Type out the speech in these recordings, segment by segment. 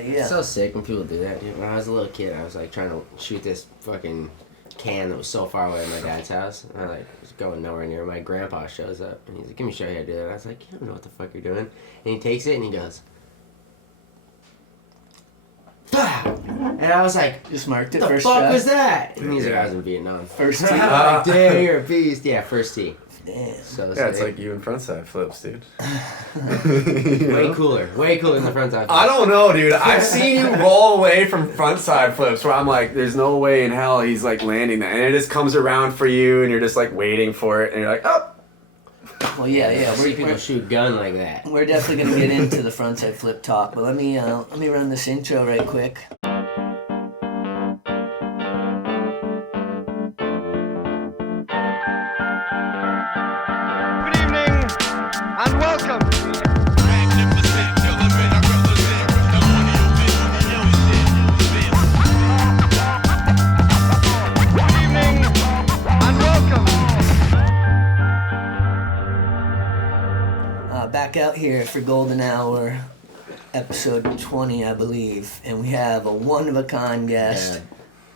It's so sick when people do that. When I was a little kid, I was like trying to shoot this fucking can that was so far away at my dad's house. And I like was going nowhere near. My grandpa shows up and he's like, "Let me show you how to do it." I was like, "You don't know what the fuck you're doing." And he takes it and he goes, "Bah!" And I was like, just marked it. "The first fuck shot? was that?" And he's like, "I was in Vietnam." First tee. Like, damn, you're a beast. Yeah, first tee. Damn. So yeah, it's like you and frontside flips, dude. Way cooler than the frontside flips. I don't know, dude. I've seen you roll away from frontside flips where I'm like, there's no way in hell he's like landing that, and it just comes around for you, and you're just like waiting for it, and you're like, oh. Well, yeah. See people shoot gun like that. We're definitely gonna get into the frontside flip talk, but let me run this intro right quick. And welcome. Good evening and welcome. Back out here for Golden Hour, episode 20, I believe, and we have a one-of-a-kind guest,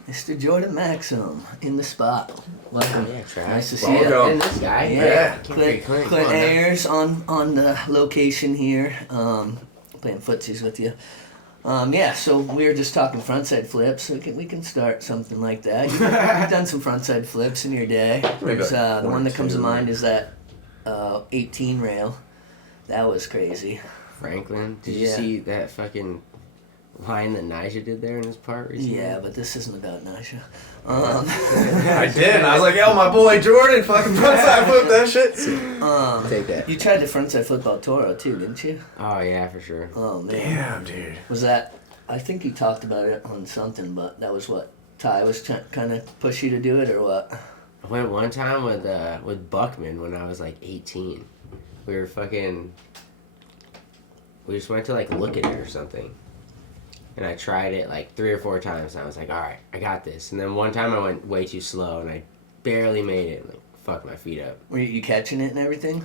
Mr. Jordan Maxham, in the spot. Welcome. Yeah, Travis. Nice to see you. And this guy. Yeah. Clint Clint Ayers on the location here, playing footsies with you. So we were just talking frontside flips. So we can start something like that. You've done some frontside flips in your day. There's, the one that comes to mind is that 18 rail. That was crazy. Franklin, did you see that fucking line that Nyjah did there in his part recently? Yeah, but this isn't about Nyjah. I did. And I was like, yo, my boy Jordan fucking frontside flip that shit. Take that. You tried the frontside flip El Toro too, didn't you? Oh, yeah, for sure. Oh, man. Damn, dude. Was that, I think you talked about it on something, but that was what, Ty was kind of push you to do it, or what? I went one time with Buckman when I was like 18. We just went to like look at it or something. And I tried it like 3 or 4 times, and I was like, all right, I got this. And then one time I went way too slow, and I barely made it, and like, fucked my feet up. Were you catching it and everything?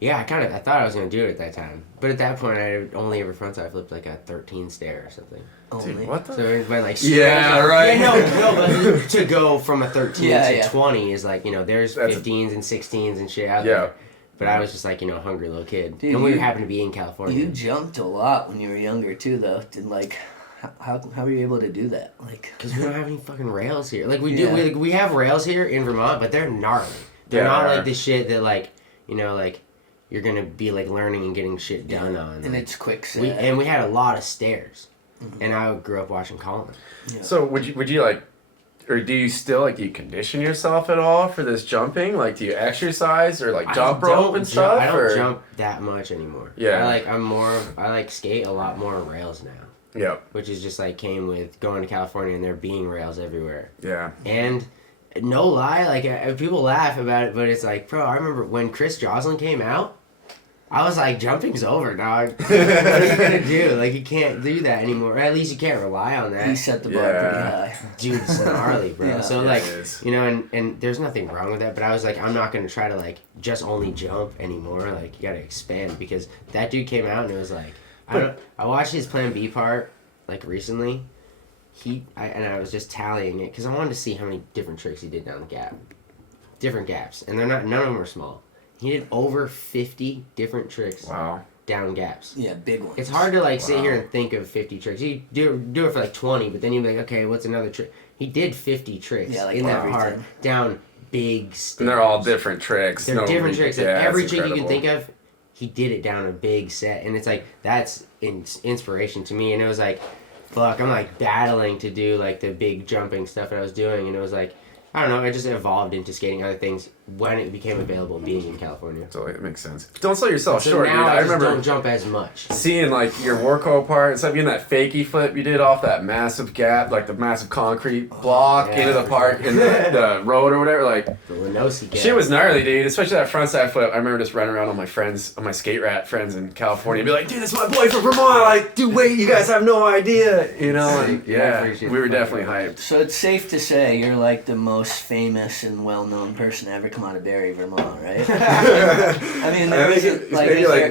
Yeah, I thought I was going to do it at that time. But at that point, I had only ever frontside flipped like a 13 stair or something. Only. Dude, what the? So it went like... Yeah, right. Yeah, no, but to go from a 13 to 20 is like, there's 15s and 16s and shit out there. But I was just like, hungry little kid. Dude, and we happened to be in California. You jumped a lot when you were younger, too, though. How were you able to do that? Because we don't have any fucking rails here. Like, we have rails here in Vermont, but they're gnarly. They're not like the shit that, like, you're going to be, like, learning and getting shit done on. And it's quick set. And we had a lot of stairs. Mm-hmm. And I grew up watching Colin. Yeah. So would you like, or do you still, do you condition yourself at all for this jumping? Like, do you exercise or, like, jump rope and stuff? I don't jump that much anymore. Yeah. I skate a lot more on rails now. Yeah. Which is just, came with going to California and there being rails everywhere. Yeah. And no lie, people laugh about it, but it's like, bro, I remember when Chris Joslin came out, I was like, jumping's over, dog. What are you gonna do? Like, you can't do that anymore. Or at least you can't rely on that. He set the bar pretty high. Dude, it's gnarly, bro. Yeah. So, and there's nothing wrong with that, but I was like, I'm not gonna try to, just only jump anymore. Like, you gotta expand, because that dude came out and it was like, I watched his Plan B part, recently. I was just tallying it, because I wanted to see how many different tricks he did down the gap. Different gaps. And none of them were small. He did over 50 different tricks down gaps. Yeah, big ones. It's hard to sit here and think of 50 tricks. You do it for 20, but then you'd be like, okay, what's another trick? He did 50 tricks in that part down big stairs. And they're all different tricks. They're different tricks. Yeah, every trick you can think of, he did it down a big set. And it's that's inspiration to me. And it was fuck, I'm battling to do the big jumping stuff that I was doing. And it was I don't know, it just evolved into skating other things when it became available being in California. So it makes sense. Don't sell yourself so short, now dude. I remember remember don't jump as much. Seeing your Warco part, instead of getting that fakey flip you did off that massive gap, the massive concrete block into the park in the road or whatever, the Lenosi gap. Shit was gnarly, dude. Especially that frontside flip. I remember just running around on my skate rat friends in California and be like, dude, that's my boy from Vermont. Dude, wait, you guys have no idea. And we were definitely hyped. So it's safe to say you're the most famous and well-known person to ever come out of Barre, Vermont, right? I mean,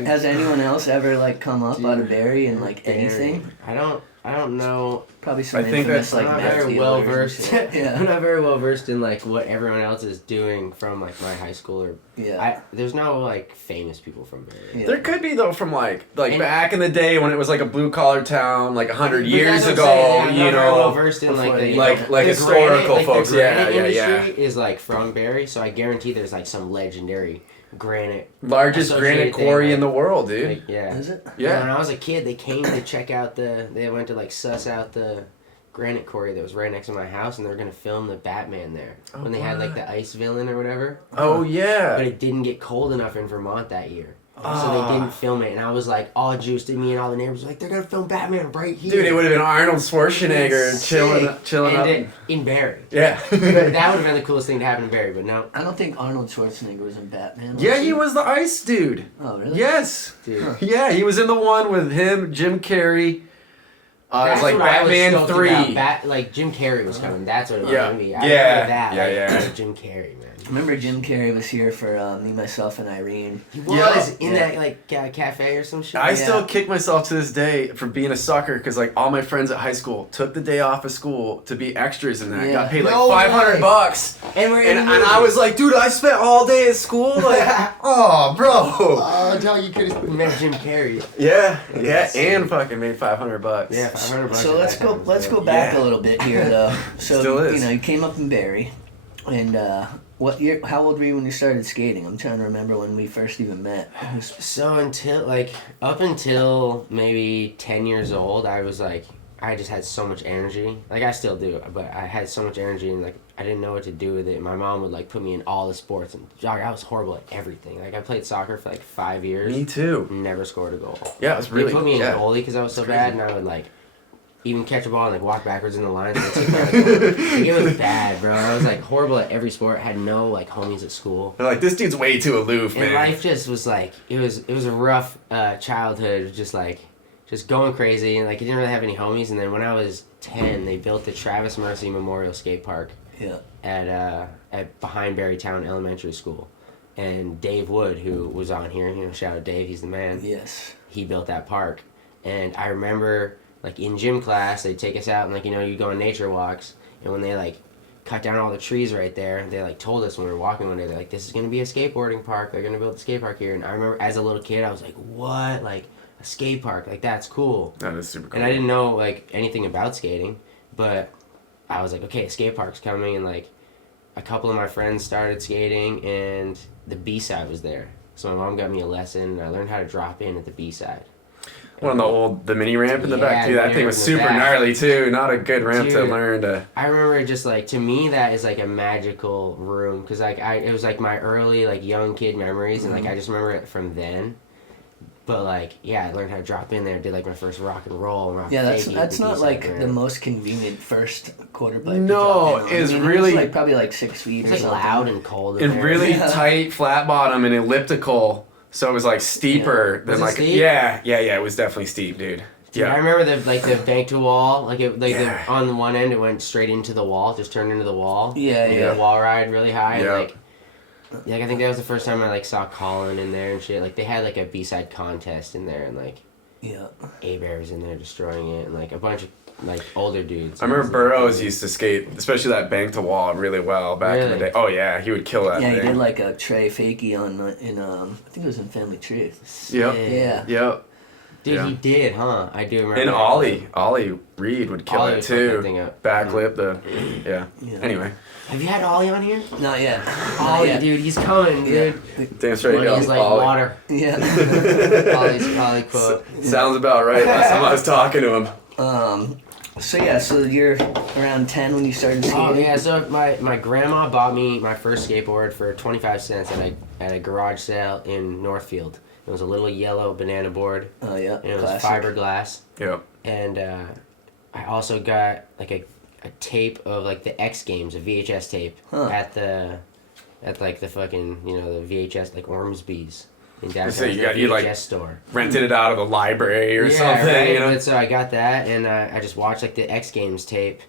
has anyone else ever come up out of Barre and anything? I don't don't know. Probably some I think infamous, that's like, I'm not meth very dealers well and versed. shit. I'm Yeah. not very well versed in like what everyone else is doing from like my high school or. Yeah. There's no like famous people from Barre. Yeah. There could be though from like And- back in the day when it was like a blue collar town, like 100 But years that's ago. what I'm saying, I'm You not very well know, versed in like before the they- like the historical granite, folks. The Yeah, granite yeah, industry is like from Barre, so I guarantee there's like some legendary granite. Largest associated granite quarry thing, in the world, dude. Like, yeah. Is it? Yeah. When I was a kid, they came to check out they went to like suss out the granite quarry that was right next to my house, and they were gonna film the Batman there Oh, when they had like what? the ice villain or whatever. Oh yeah. But it didn't get cold enough in Vermont that year. So Ah. they didn't film it, and I was like all juiced, and me and all the neighbors were like, they're gonna film Batman right here. Dude, it would have been Arnold Schwarzenegger Sick. chilling and up. in Barre. Yeah. That would have been the coolest thing to happen in Barre, but no. I don't think Arnold Schwarzenegger was in Batman. Yeah, he was the ice dude. Oh, really? Yes. Dude. Yeah, he was in the one with him, Jim Carrey. It's like what I was Batman stoked 3. about. Like Jim Carrey was coming. That's what it was Yeah. gonna be. I Yeah. remember that. Yeah, like, yeah. Jim Carrey, man. I remember Jim Carrey was here for me, myself, and Irene. He was Yeah. in Yeah. that like cafe or some shit. I Yeah. still kick myself to this day for being a sucker because like all my friends at high school took the day off of school to be extras in that. Yeah. Got paid like No way. $500, and we're and I was like, dude, I spent all day at school. Like, oh, bro. oh, no, you could have met Jim Carrey. Yeah, and fucking made $500. Yeah, $500. So at let's that go. time was Let's dope. go back Yeah. a little bit here, though. So Still is. you know, you came up in Barre, and what year? How old were you when you started skating? I'm trying to remember when we first even met. It was- So up until maybe 10 years old, I was like, I just had so much energy. Like I still do, but I had so much energy and like I didn't know what to do with it. My mom would like put me in all the sports and I was horrible at everything. Like I played soccer for like 5 years. Me too. Never scored a goal. Yeah, it was really. They put me in yeah. goalie because I was so It's bad, crazy. and I would like even catch a ball and like walk backwards in the lines. And take my, like, it was bad, bro. I was like horrible at every sport. Had no like homies at school. They're like, this dude's way too aloof, And man. life just was like it was a rough childhood, just going crazy, and like I didn't really have any homies. And then when I was 10, they built the Travis Mercy Memorial Skate Park yeah. at behind Barrytown Elementary School, and Dave Wood, who was on here, shout out Dave, he's the man. Yes. He built that park, and I remember like in gym class they'd take us out and like you go on nature walks, and when they like cut down all the trees right there, they like told us when we were walking one day, they're like, this is gonna be a skateboarding park, they're gonna build a skate park here. And I remember as a little kid I was like, what, like a skate park, like that's cool. That is super cool. And I didn't know like anything about skating, but I was like, okay, a skate park's coming, and like a couple of my friends started skating and the B-side was there. So my mom got me a lesson and I learned how to drop in at the B-side. One of the mini ramp in the Yeah, back too. the That mini thing ramp was in the super back. gnarly too. Not a good ramp to Dude. learn to. I remember just like, to me that is like a magical room, because like it was like my early like young kid memories, and like I just remember it from then. But like, yeah, I learned how to drop in there, did like my first rock and roll. Rock Yeah, fakie at that's the not B-side like ramp. the most convenient first quarter pipe. to No, drop in on. it's I mean, really- it was like probably like 6 feet. It's or like something. loud and cold. In And there. really Yeah. tight flat bottom and elliptical, so it was like steeper than Was it like steep? yeah. It was definitely steep, dude. Dude, I Yeah, remember the bank to wall, like Yeah. on the one end it went straight into the wall, just turned into the wall. Yeah, And you yeah. did a wall ride really high. Yeah. And like I think that was the first time I like saw Colin in there and shit. Like they had like a B-side contest in there, and like Yeah. A-Bear was in there destroying it, and like a bunch of like older dudes. I remember Burroughs used to skate, especially that bank to wall, really well back in the Really? day. Oh yeah, he would kill that Yeah, he thing. did like a tray fakie on in I think it was in Family Tree. Yep. Yeah. Yep. Dude, Yeah. he did, huh? I do remember. And that. Ollie Reed would kill Ollie it would fuck that too. thing up. Backflip Yeah. Anyway, Have you had Ollie on here? Not yet. Ollie, dude, he's coming, Yeah. dude. damn straight. Money is like Ollie. water. Yeah. Ollie quote. Sounds about right. Last time I was talking to him. So yeah, so you're around 10 when you started skating. Oh yeah, so my grandma bought me my first skateboard for 25 cents at a garage sale in Northfield. It was a little yellow banana board, Oh yeah. and it was Classic. fiberglass. Yep. And I also got like a tape of like the X Games, a VHS tape Huh. at like the fucking the VHS like Ormsby's in So downtown. you the got- you, like, VHS store. Rented it out of the library or Yeah, something. right? You know. But so I got that, and I just watched like the X Games tape,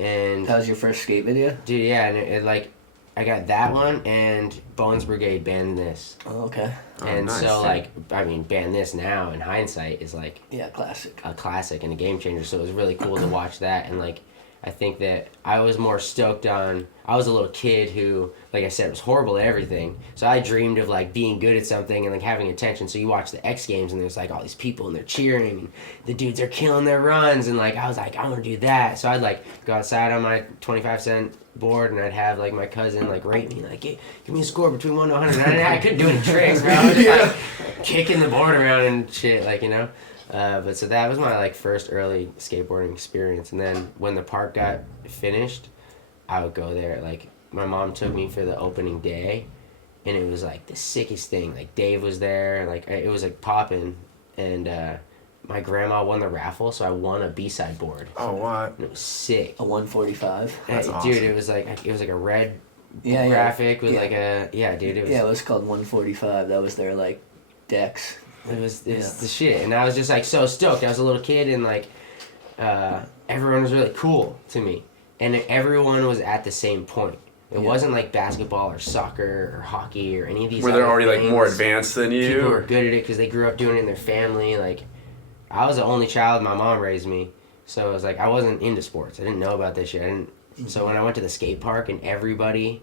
and That was your first skate video? dude, yeah, and it like I got that one and Bones Brigade Band This. Oh, okay. And nice. so like I mean Band This now in hindsight is like Classic. a classic and a game changer. So it was really cool to watch that, and like I think that I was more stoked on. I was a little kid who, like I said, was horrible at everything. So I dreamed of like being good at something and like having attention. So you watch the X Games and there's like all these people and they're cheering and the dudes are killing their runs, and like I was like I want to do that. So I'd like go outside on my 25-cent board and I'd have like my cousin like rate me like give me a score between 1 to 100. I couldn't do any tricks, bro. I was just like kicking the board around and shit, like, you know. But so that was my like first early skateboarding experience, and then when the park got finished, I would go there. Like my mom took me for the opening day, and it was like the sickest thing. Like Dave was there, like it was like popping, and my grandma won the raffle, so I won a B-side board. Oh, what? And it was sick. A 145. That's awesome. Dude, it was like a red graphic with like a dude. It was it was called 145. That was their like decks. It was the shit, and I was just like so stoked. I was a little kid, and like everyone was really cool to me, and everyone was at the same point. It wasn't like basketball or soccer or hockey or any of these. Where they're already things. like more advanced than you. People were good at it because they grew up doing it in their family. Like I was the only child. My mom raised me, so it was like I wasn't into sports. I didn't know about this shit. I didn't. So when I went to the skate park and everybody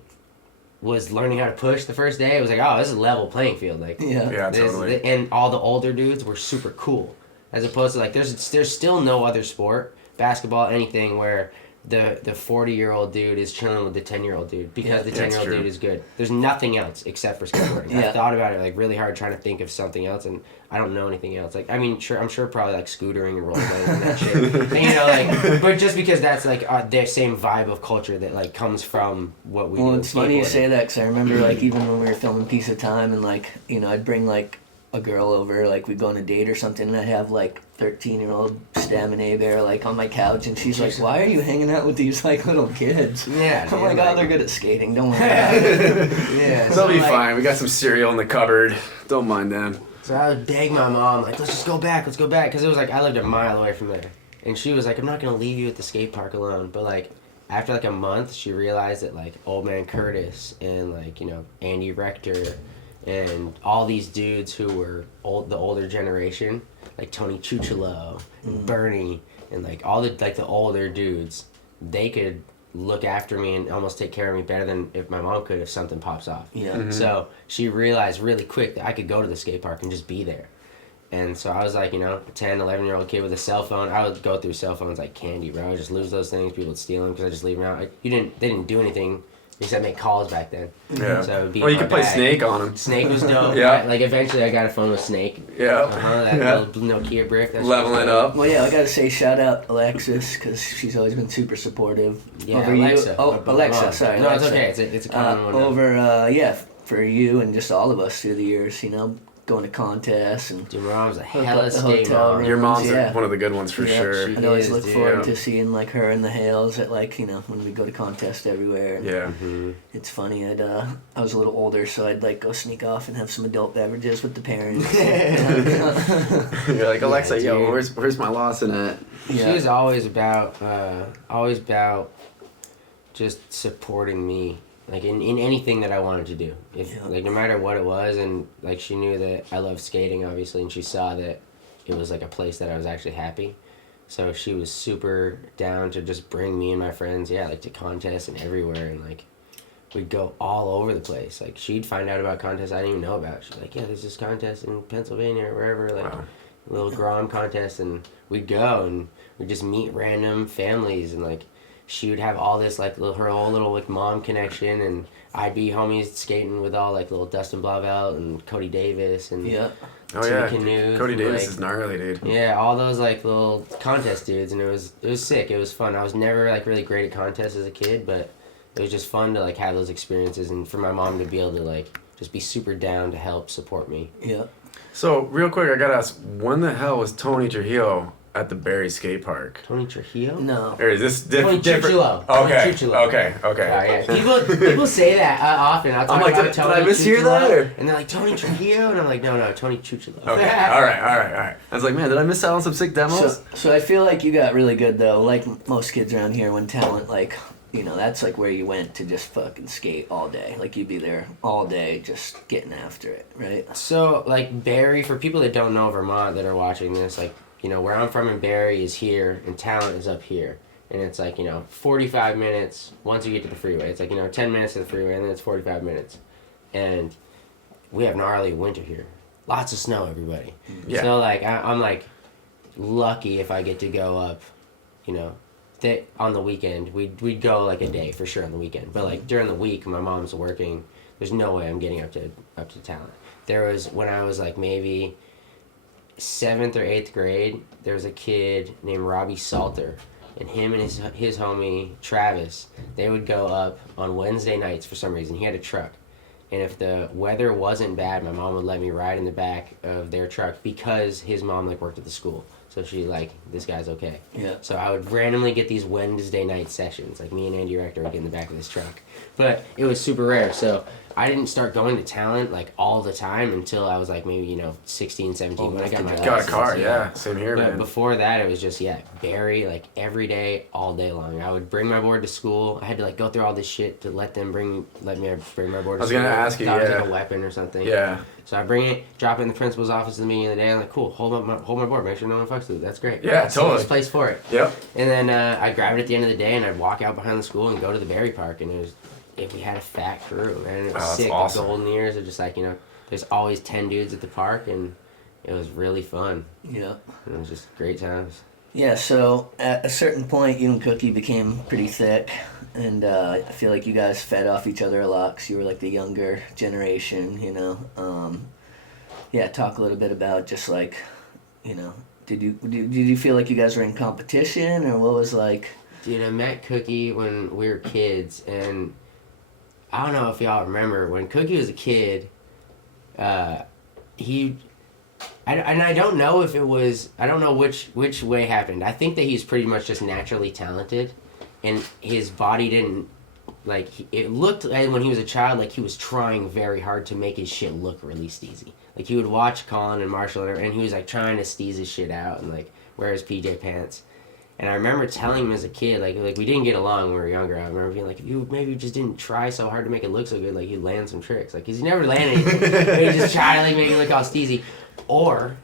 was learning how to push the first day, it was like, oh, this is a level playing field. Like, yeah, totally. And all the older dudes were super cool, as opposed to like there's still no other sport, basketball, anything where the 40-year-old dude is chilling with the 10-year-old dude because the 10-year-old dude is good. There's nothing else except for skateboarding. I thought about it like really hard trying to think of something else, and I don't know anything else. Like, I mean, I'm sure probably like scootering and rollerblading and that shit. And, you know, like, but just because that's like their same vibe of culture that like comes from what we do. Well, it's funny you say that because I remember like even when we were filming Piece of Time and like, you know, I'd bring like a girl over, like we'd go on a date or something, and I'd have like 13-year-old Stamina Bear like on my couch, and she's like, why are you hanging out with these like little kids? Yeah, I'm like, oh, they're good at skating, don't worry about it. Yeah, They'll be fine. We got some cereal in the cupboard. Don't mind them. So I would beg my mom, like, let's go back, because it was like I lived a mile away from there, and she was like, I'm not gonna leave you at the skate park alone. But like after like a month, she realized that like Old Man Curtis and like, you know, Andy Rector and all these dudes who were the older generation, like Tony Chucholo and Bernie and like all the older dudes, they could look after me and almost take care of me better than if my mom could if something pops off. Yeah. So she realized really quick that I could go to the skate park and just be there. And so I was like, you know, a 10, 11-year-old kid with a cell phone. I would go through cell phones like candy, bro. I would just lose those things. People would steal them because I just leave them out. Like, they didn't do anything except make calls back then. Yeah. So it would be you could play Snake on them. Snake was dope. Yeah. Like eventually I got a phone with Snake. Yeah. That little Nokia brick. Leveling up. Well, yeah, I gotta say shout out Alexis because she's always been super supportive. Yeah, over Alexa. you. Oh, Alexa, sorry. No, Alexa. it's okay. It's a common one. Over, for you and just all of us through the years, you know, going to contests and Dude, my mom's a hook up hella the skate hotel mom. room. Your mom's Yeah. one of the good ones for sure. she- I'd always is, look dude. forward Yeah. to seeing like her in the Hales at like, you know, when we go to contests everywhere. And Yeah. it's funny. I was a little older, so I'd like go sneak off and have some adult beverages with the parents. You're like, Alexa, Yeah, yo, dude. where's my Lawson at? She was always about just supporting me, like in anything that I wanted to do. Like no matter what it was, and like she knew that I loved skating, obviously, and she saw that it was like a place that I was actually happy. So she was super down to just bring me and my friends, like to contests and everywhere, and like we'd go all over the place. Like she'd find out about contests I didn't even know about. She's like, yeah, there's this contest in Pennsylvania or wherever, like Wow. a little Grom contest, and we'd go and we'd just meet random families, and like she would have all this like her whole little like mom connection, and I'd be homies skating with all like little Dustin Blauvelt and Cody Davis and Oh Timmy yeah, Canoe, Cody Davis like, is gnarly, dude. Yeah, all those like little contest dudes, and it was sick. It was fun. I was never like really great at contests as a kid, but it was just fun to like have those experiences, and for my mom to be able to like just be super down to help support me. Yeah. So real quick, I gotta ask, when the hell was Tony Trujillo at the Barre skate park? Tony Trujillo? No. Or is this Tony different? Chucholo. Okay. Tony Chucholo. Okay. People say that often. I'll talk I'm like, about did Tony I mishear Chucholo, that, or? and they're like, Tony Trujillo? And I'm like, no, Tony Chucholo. Okay. All right. I was like, man, did I miss out on some sick demos? So I feel like you got really good though. Like most kids around here, when talent like that's like where you went to just fucking skate all day. Like you'd be there all day just getting after it, right? So like Barre, for people that don't know Vermont that are watching this, like, where I'm from in Barre is here and Talent is up here. And it's like, 45 minutes once you get to the freeway. It's like, 10 minutes to the freeway and then it's 45 minutes. And we have gnarly winter here. Lots of snow, everybody. Yeah. So like I'm like lucky if I get to go up, on the weekend. We'd go like a day for sure on the weekend. But like during the week, my mom's working. There's no way I'm getting up to Talent. There was, when I was like maybe 7th or 8th grade, there was a kid named Robbie Salter, and him and his homie Travis, they would go up on Wednesday nights for some reason. He had a truck, and if the weather wasn't bad, my mom would let me ride in the back of their truck because his mom like worked at the school. So she like, this guy's okay. Yeah. So I would randomly get these Wednesday night sessions. Like me and Andy Rector would get in the back of this truck. But it was super rare. So I didn't start going to Talent like all the time until I was like maybe, 16, 17 when I got my license. Got a car, yeah. Same here, But man. before that, it was just, Barre, like every day, all day long. I would bring my board to school. I had to like go through all this shit to let me bring my board to school. I was gonna ask you, Thought it was like a weapon or something. Yeah. So I bring it, drop it in the principal's office at the beginning of the day. I'm like, cool, hold my board, make sure no one fucks with it. That's great. Yeah, That's the totally. best place for it. Yep. And then I'd grab it at the end of the day, and I'd walk out behind the school and go to the Barre Park, and we had a fat crew, man. It was that's sick. awesome. The golden years are just like, there's always 10 dudes at the park, and it was really fun. Yeah. It was just great times. Yeah, so at a certain point, you and Cookie became pretty thick, and I feel like you guys fed off each other a lot because you were like the younger generation, Yeah, talk a little bit about just like, did you feel like you guys were in competition, or what was like? Dude, I met Cookie when we were kids, and I don't know if y'all remember, when Cookie was a kid, I don't know if it was, I don't know which way happened. I think that he's pretty much just naturally talented, and his body didn't, like, it looked like when he was a child like he was trying very hard to make his shit look really steezy. Like, he would watch Colin and Marshall, and he was, like, trying to steeze his shit out and, like, wear his PJ pants. And I remember telling him as a kid, like we didn't get along when we were younger. I remember being like, if you maybe just didn't try so hard to make it look so good, like, you'd land some tricks. Like, because he never landed anything. But he just tried to, like, make it look all steezy. Or,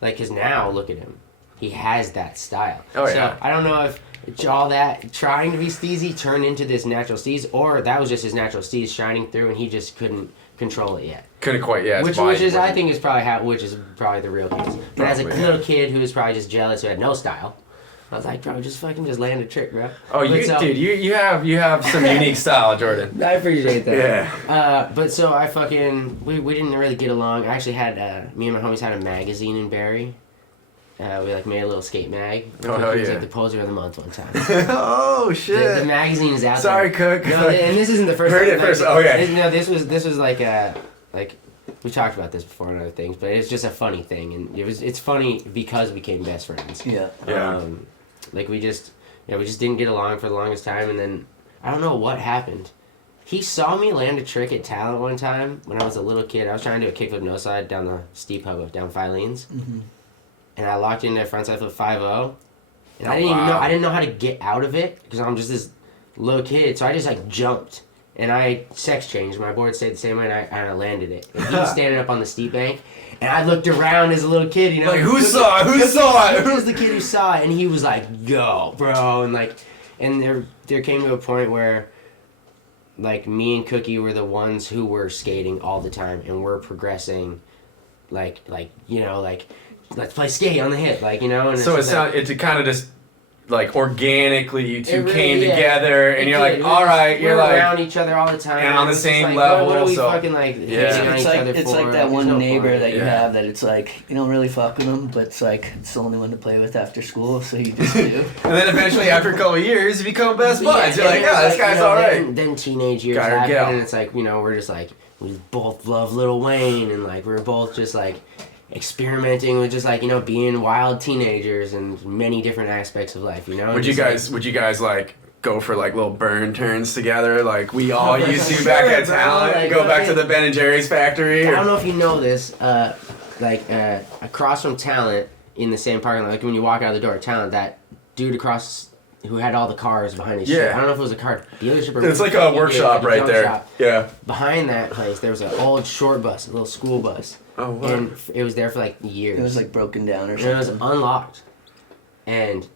like, because now, look at him. He has that style. Oh, so, yeah. I don't know if all that trying to be steezy turned into this natural steeze, or that was just his natural steeze shining through, and he just couldn't control it yet. Couldn't quite, yeah. Which is, I think, is probably which is probably the real case. But as a little kid who was probably just jealous, who had no style, I was like, bro, just land a trick, bro. Oh, dude, you have some unique style, Jordan. I appreciate that. Yeah. But so I we didn't really get along. I actually had me and my homies had a magazine in Barre. We like made a little skate mag. Oh, hell He was yeah. like the poser of the month one time. Oh shit. The magazine is out Sorry, there. Cook. No, and this isn't the first. Heard it first. Oh yeah. No, this was like we talked about this before and other things, but it's just a funny thing, and it's funny because we became best friends. Yeah. Yeah. Like we just didn't get along for the longest time, and then I don't know what happened. He saw me land a trick at Talent one time when I was a little kid. I was trying to do a kickflip no side down the steep hub down Filene's, and I locked into a frontside flip 5-0, and I didn't know how to get out of it because I'm just this little kid, so I just like jumped. And I sex changed. My board stayed the same way, and I landed it. And he was standing up on the steep bank, and I looked around as a little kid, Like, who saw it? Who saw it? Who was the kid who saw it? And he was like, "Go, bro!" And there came to a point where, like, me and Cookie were the ones who were skating all the time, and we're progressing, like let's play skate on the hip, And So it kind of just like organically you two came together, and you're like, all right, you're like around each other all the time, and on the same like, level. What are we so fucking hating on each other for? It's like that one no neighbor point. that you Yeah. have that it's like you don't really fuck with them, but it's like it's the only one to play with after school, so you just do. And then eventually, after a couple of years, you become best buds. You're like, and it's yeah, this guy's all right. Then teenage years Gotta happen, get out. and it's like, we're just like, we both love Lil Wayne, and like we're both just like experimenting with just like being wild teenagers and many different aspects of life. Would you guys like go for like little burn turns together like we all used to Sure, back at bro, Talent? like, Go back okay. to the Ben and Jerry's factory. I Or, don't know if you know this, across from Talent in the same parking lot, like when you walk out of the door, Talent, that dude across who had all the cars behind his shop. I don't know if it was a car dealership or... It's like a workshop right there. Shop. Yeah. Behind that place, there was an old short bus, a little school bus. Oh, what? And it was there for like years. It was like broken down or something. And it was unlocked. And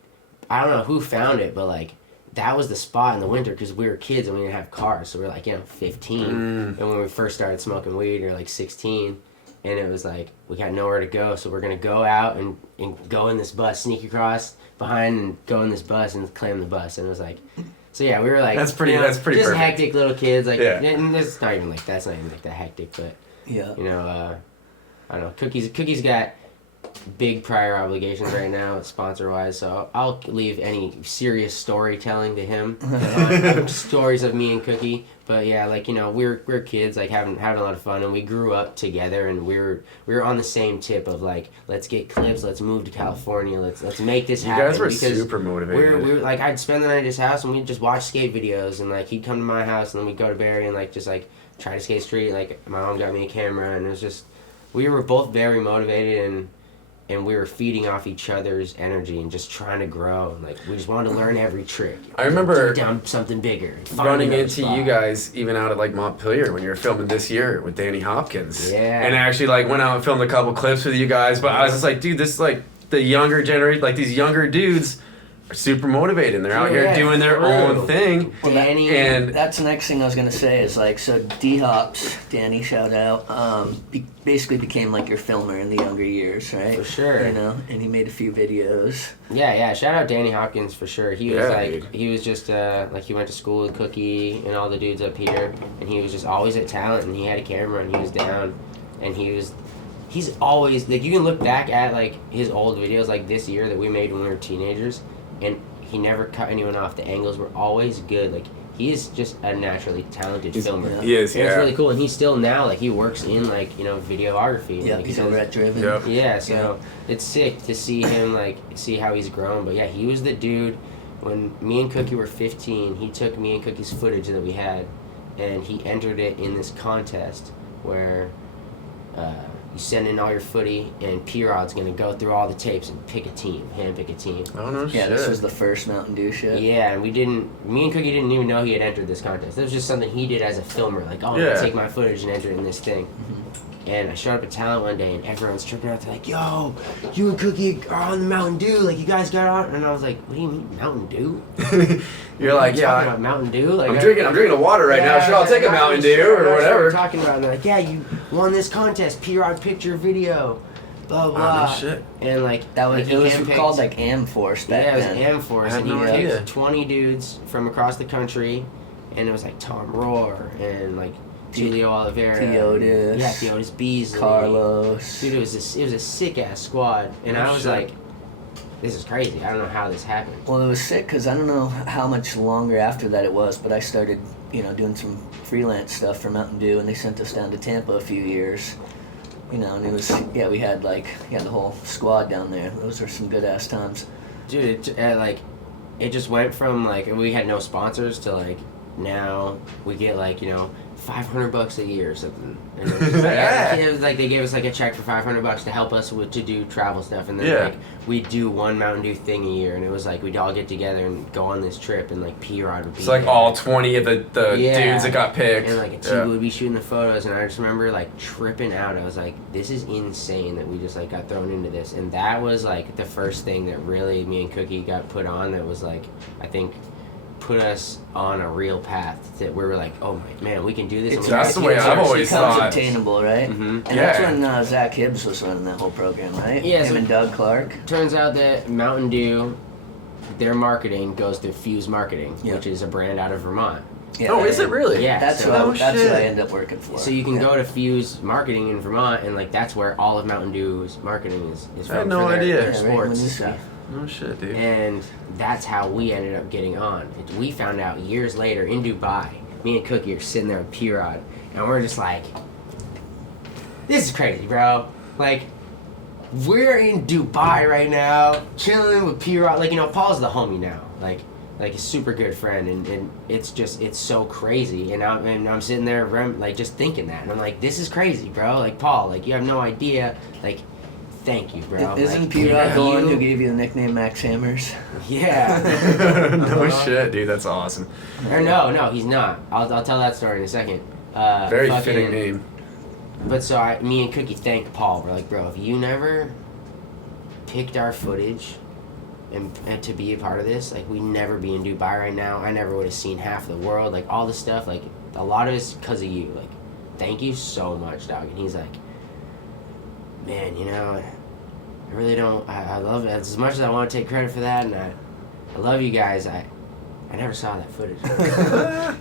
I don't know who found it, but like that was the spot in the winter because we were kids and we didn't have cars. So we were like, 15. And when we first started smoking weed, we were like 16. And it was like, we got nowhere to go. So we're going to go out and go in this bus, sneak across behind and go in this bus and claim the bus. And it was like, so yeah, we were like, that's pretty just perfect. Hectic little kids. Like, and it's not even like, that's not even like that hectic, but, yeah. I don't know. Cookie's got big prior obligations right now, sponsor wise. So I'll leave any serious storytelling to him. Stories of me and Cookie, but yeah, like we're kids, like having a lot of fun, and we grew up together, and we were on the same tip of like, let's get clips, let's move to California, let's make this happen. You guys were super motivated. We were like, I'd spend the night at his house, and we'd just watch skate videos, and like he'd come to my house, and then we'd go to Barre and like just like try to skate street. Like my mom got me a camera, and it was just. We were both very motivated and we were feeding off each other's energy and just trying to grow. And like we just wanted to learn every trick. I remember down something bigger. Running into you guys even out at like Montpelier when you were filming this year with Danny Hopkins. Yeah. And I actually like went out and filmed a couple clips with you guys. But I was just like, dude, this is like the younger generation, like these younger dudes are super motivated and they're out here doing their own thing. Well, and that's the next thing I was gonna say is like, so D-Hops, Danny, shout out, basically became like your filmer in the younger years, right? For sure. And he made a few videos. Yeah, shout out Danny Hopkins for sure. He was he was just like he went to school with Cookie and all the dudes up here, and he was just always at talent, and he had a camera and he was down, and he's always like, you can look back at like his old videos like this year that we made when we were teenagers, and he never cut anyone off. The angles were always good. Like he is just a naturally talented filmer. He is, and it's really cool, and he's still now like he works in like videography. Yeah, like, he's over at Driven. Yep. Yeah, so it's sick to see him see how he's grown. But yeah, he was the dude when me and Cookie were 15. He took me and Cookie's footage that we had, and he entered it in this contest where. You send in all your footy, and P-Rod's gonna go through all the tapes and pick a team, handpick a team. Oh no shit. Yeah, this was the first Mountain Dew shit. Yeah, and me and Cookie didn't even know he had entered this contest. It was just something he did as a filmer, like, I'm gonna take my footage and enter it in this thing. Mm-hmm. And I showed up at Talent one day, and everyone's tripping out. They're like, yo, you and Cookie are on the Mountain Dew, like, you guys got on? And I was like, what do you mean, Mountain Dew? You're like, talking about Mountain Dew? Like, I'm drinking a water right now. Sure, I'll take a Mountain Dew or whatever. We're talking about, and they're like, yeah, you won this contest, P-Rod picture video, blah blah. Oh, no shit. And like that was called like Amforce back then. Yeah, it was Amforce, and he picked 20 dudes from across the country, and it was like Tom Rohr and like Julio Oliveira, Theodis Beasley, Carlos. Dude, it was a sick ass squad, and I was like, this is crazy. I don't know how this happened. Well, it was sick because I don't know how much longer after that it was, but I started, doing some freelance stuff for Mountain Dew, and they sent us down to Tampa a few years. And it was, we had the whole squad down there. Those were some good ass times. Dude, it just went from like, we had no sponsors to like, now we get like, $500 a year or something. And it was like they gave us like a check for $500 to help us to do travel stuff, and then like we'd do one Mountain Dew thing a year, and it was like we'd all get together and go on this trip, and like P-Rod would be like all 20 of the dudes that got picked, and like a team would be shooting the photos, and I just remember like tripping out. I was like, this is insane that we just like got thrown into this, and that was like the first thing that really me and Cookie got put on. That was like, I think, put us on a real path that we were like, oh man, we can do this. That's the way I've always thought. It's obtainable, right? Mm-hmm. And that's when Zach Hibbs was running that whole program, right? Yeah. Him and Doug Clark. Turns out that Mountain Dew, their marketing goes through Fuse Marketing, which is a brand out of Vermont. Yeah, oh, is it really? Yeah. That's what I ended up working for. So you can go to Fuse Marketing in Vermont, and like that's where all of Mountain Dew's marketing is from. I had no idea. Their sports stuff. Oh shit, dude. And that's how we ended up getting on. We found out years later in Dubai. Me and Cookie are sitting there with P-Rod, and we're just like, this is crazy, bro. Like, we're in Dubai right now, chilling with P-Rod. Like, Paul's the homie now. Like a super good friend, and it's so crazy. And I'm sitting there, just thinking that, and I'm like, this is crazy, bro. Like, Paul, like, you have no idea. Like, thank you, bro. Isn't like, P-Rod the one you- who gave you the nickname Max Hammers? Yeah. No shit, dude. That's awesome. Or no, he's not. I'll tell that story in a second. Very fitting name. But so me and Cookie thanked Paul. We're like, bro, if you never picked our footage and to be a part of this, like, we'd never be in Dubai right now. I never would have seen half the world. Like, all this stuff, like, a lot of it's because of you. Like, thank you so much, dog. And he's like, man, you know, I really don't, I love it. As much as I want to take credit for that, and I love you guys, I never saw that footage.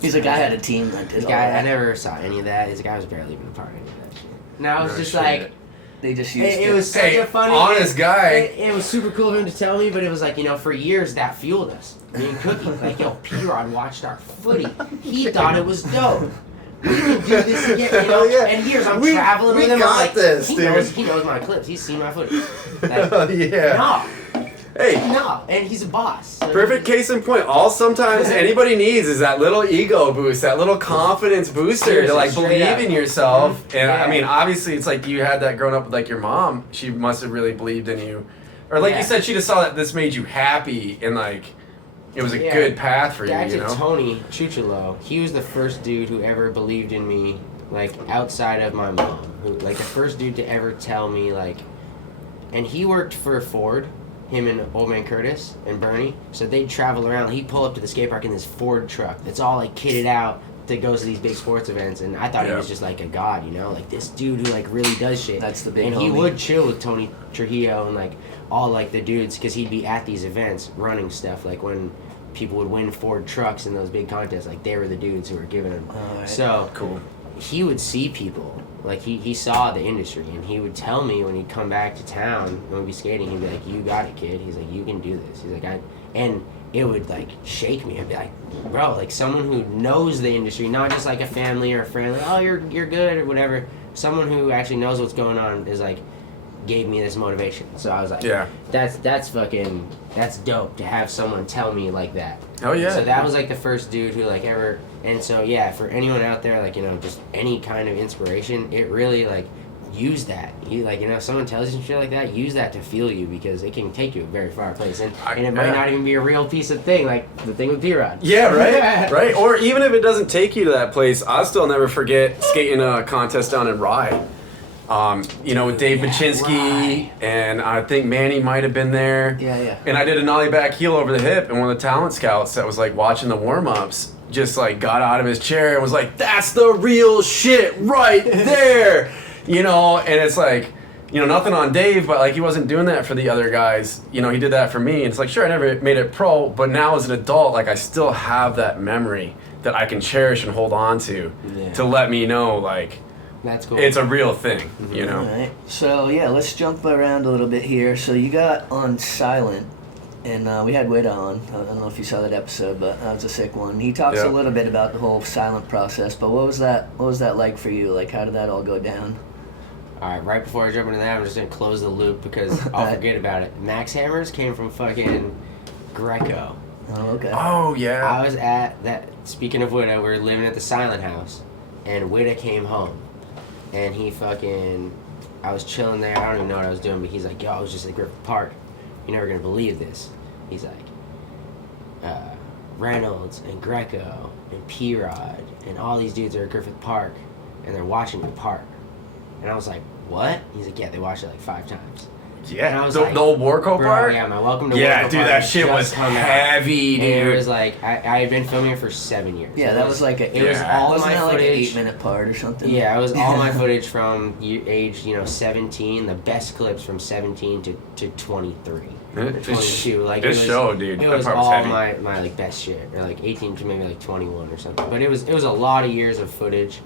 He's like, I had a team that did all that. I never saw any of that. This guy was barely even a part of any of that shit. No, I was No just shit. like, They just used it was such Hey, a funny, honest guy. It was super cool of him to tell me, but it was like, you know, for years that fueled us. Me and Cookie, like, yo, P-Rod watched our footy. He thought it was dope. We can do this again, you know. Yeah. And here's I'm We traveling with him. got I'm like, this, he dude. knows my clips. He's seen my footage. Like, Oh, yeah. no, Hey, no, and he's a boss. So perfect case in point. All sometimes anybody needs is that little ego boost, that little confidence booster to like Straight believe up. in yourself. And Yeah. I mean, obviously, it's like you had that growing up with like your mom. She must have really believed in you, or like Yeah. you said, she just saw that this made you happy and like it was a Yeah. good path for you. Back You to know. Tony Chuchalo, he was the first dude who ever believed in me, like, outside of my mom. Who, like, the first dude to ever tell me, like, and he worked for Ford, him and Old Man Curtis and Bernie, so they'd travel around. He'd pull up to the skate park in this Ford truck that's all, like, kitted out that goes to these big sports events, and I thought he Yeah. was just, like, a god, you know? Like, this dude who, like, really does shit. That's the big And he homie. would chill with Tony Trujillo and, like, all, like, the dudes, because he'd be at these events running stuff, like, when people would win Ford trucks in those big contests, like, they were the dudes who were giving them. Alright. So Cool. he would see people, like, he saw the industry, and he would tell me when he'd come back to town when we'd be skating, he'd be like, you got it, kid. He's like, you can do this. He's like, and it would, like, shake me. I'd be like, bro, like, someone who knows the industry, not just like a family or a friend, like, oh, you're good or whatever. Someone who actually knows what's going on is like, gave me this motivation. So I was like, Yeah. that's fucking, that's dope to have someone tell me like that. Oh yeah. So that was like the first dude who like ever, and so yeah, for anyone out there, like, you know, just any kind of inspiration, it really, like, use that. You, like, you know, if someone tells you some shit like that, use that to fuel you, because it can take you a very far place, and it might Yeah. not even be a real piece of thing, like the thing with P-Rod. Yeah, right, right. Or even if it doesn't take you to that place, I'll still never forget skating a contest down in Rye. You know, with Dave Yeah, Baczynski, Rye. and I think Manny might have been there. Yeah. And I did a nollie back heel over the hip, and one of the talent scouts that was like watching the warm-ups just like got out of his chair and was like, "That's the real shit right there," you know. And it's like, you know, nothing on Dave, but like he wasn't doing that for the other guys. You know, he did that for me. And it's like, sure, I never made it pro, but now as an adult, like I still have that memory that I can cherish and hold on to, Yeah. to let me know like That's cool. it's a real thing, you know. Alright. So yeah, let's jump around a little bit here. So you got on Silent, and we had Wida on. I don't know if you saw that episode, but that was a sick one. He talks Yeah. a little bit about the whole Silent process. But what was that? What was that like for you? Like, how did that all go down? All right, right before I jump into that, I'm just gonna close the loop because I'll Alright. forget about it. Max Hammers came from fucking Greco. Oh, okay. Oh yeah. I was at that. Speaking of Witta, we were living at the Silent House, and Witta came home, and he fucking. I was chilling there. I don't even know what I was doing, but he's like, "Yo, I was just at Griffith Park. You're never gonna believe this." He's like, Reynolds and Greco and P-Rod and all these dudes are at Griffith Park, and they're watching the park. And I was like, "What?" He's like, "Yeah, they watched it like 5 times." And Yeah. I was The, like, the old Warco Bro, part. yeah, my Welcome to Yeah, Warco dude, part that had shit just was come out. heavy, And dude. it was like I had been filming it for 7 years. Yeah, that was like a. It was Yeah. all Wasn't my that like an footage. 8-minute part or something? Yeah, it was all my footage from age 17. The best clips from 17 to 23 or It 22. Like this it was, show, dude. It That was part was all heavy. my like best shit, or like 18 to maybe like 21 or something. But it was a lot of years of footage,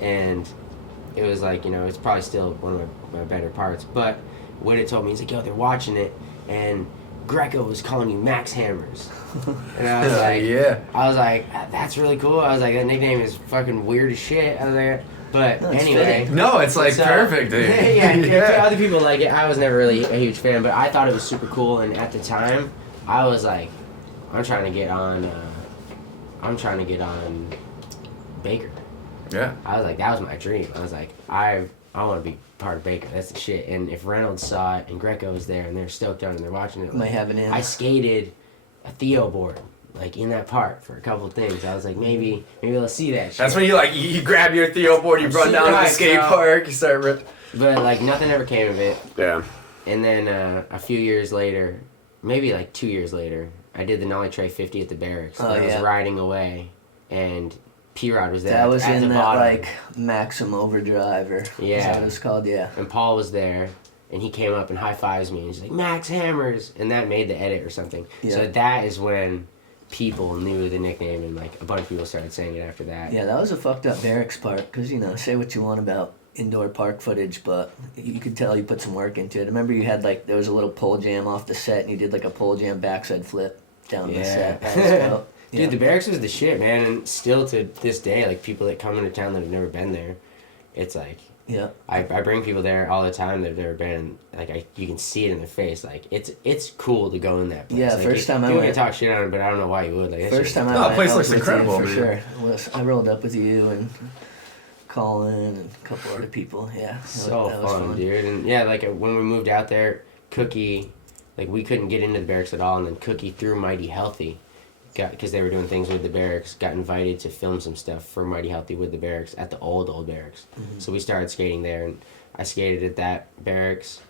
and it was like, you know, it's probably still one of my better parts. But what it told me, he's like, "Yo, they're watching it, and Greco was calling you Max Hammers," and I was like, yeah. I was like, "That's really cool." I was like, "That nickname is fucking weird as shit." I was like, but No, it's anyway. fitting. No, it's like So- perfect, dude. yeah, other people like it. I was never really a huge fan, but I thought it was super cool. And at the time, I was like, I'm trying to get on Baker. Yeah. I was like, that was my dream. I was like, I I want to be part of Baker. That's the shit. And if Reynolds saw it and Greco was there and they're stoked on it and they're watching it, Might have it in. I skated a Theo board like in that park for a couple things. I was like, maybe let's see that shit. That's when you grab your Theo board, you run down to the skate park, you start ripping. But like nothing ever came of it. Yeah. And then a few years later, maybe like 2 years later, I did the Nollie Tray 50 at the Barracks. Oh, and I was yeah. riding away, and P-Rod was there. That was at in the that bottom. like Maxham overdrive or is Yeah. that what it's called? Yeah. And Paul was there, and he came up and high fives me, and he's like, Max Hammers, and that made the edit or something. Yeah. So that is when people knew the nickname, and like a bunch of people started saying it after that. Yeah, that was a fucked up Berrics park because say what you want about indoor park footage, but you could tell you put some work into it. I remember you had like there was a little pole jam off the set, and you did like a pole jam backside flip down the set. That was dope. Dude, Yeah. the Barracks was the shit, man, and still to this day, like people that come into town that have never been there, it's like Yeah. I bring people there all the time that have never been. Like you can see it in their face. Like it's cool to go in that place. Yeah, like, first time I people went- can talk shit on it, but I don't know why you would. Like First time I No, went, the place I was looks with you incredible, for man. sure. I rolled up with you and Colin and a couple other people. Yeah, so that was fun, dude. And yeah, like when we moved out there, Cookie, like we couldn't get into the Barracks at all, and then Cookie through Mighty Healthy, because they were doing things with the Barracks, got invited to film some stuff for Mighty Healthy with the Barracks at the old Barracks. Mm-hmm. So we started skating there, and I skated at that Barracks,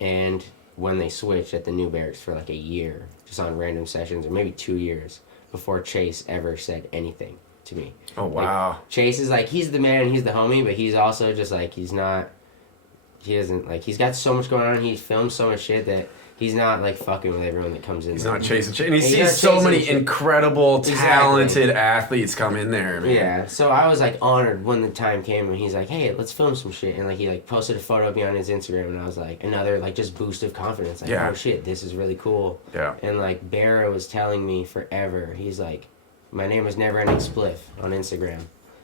and when they switched at the new Barracks for like a year, just on random sessions, or maybe 2 years before Chase ever said anything to me. Oh, wow. Chase is like, he's the man, he's the homie, but he's also just like, he doesn't, like, he's got so much going on, he films so much shit that he's not like fucking with everyone that comes in. He's there. not chasing shit. And he He's sees not so chasing many shit. incredible, Exactly. talented athletes come in there, man. Yeah, so I was like honored when the time came and he's like, hey, let's film some shit. And like he like posted a photo of me on his Instagram, and I was like, another like just boost of confidence. Like, Yeah. oh shit, this is really cool. Yeah. And like Barre was telling me forever, he's like, my name was Never Ending Spliff on Instagram,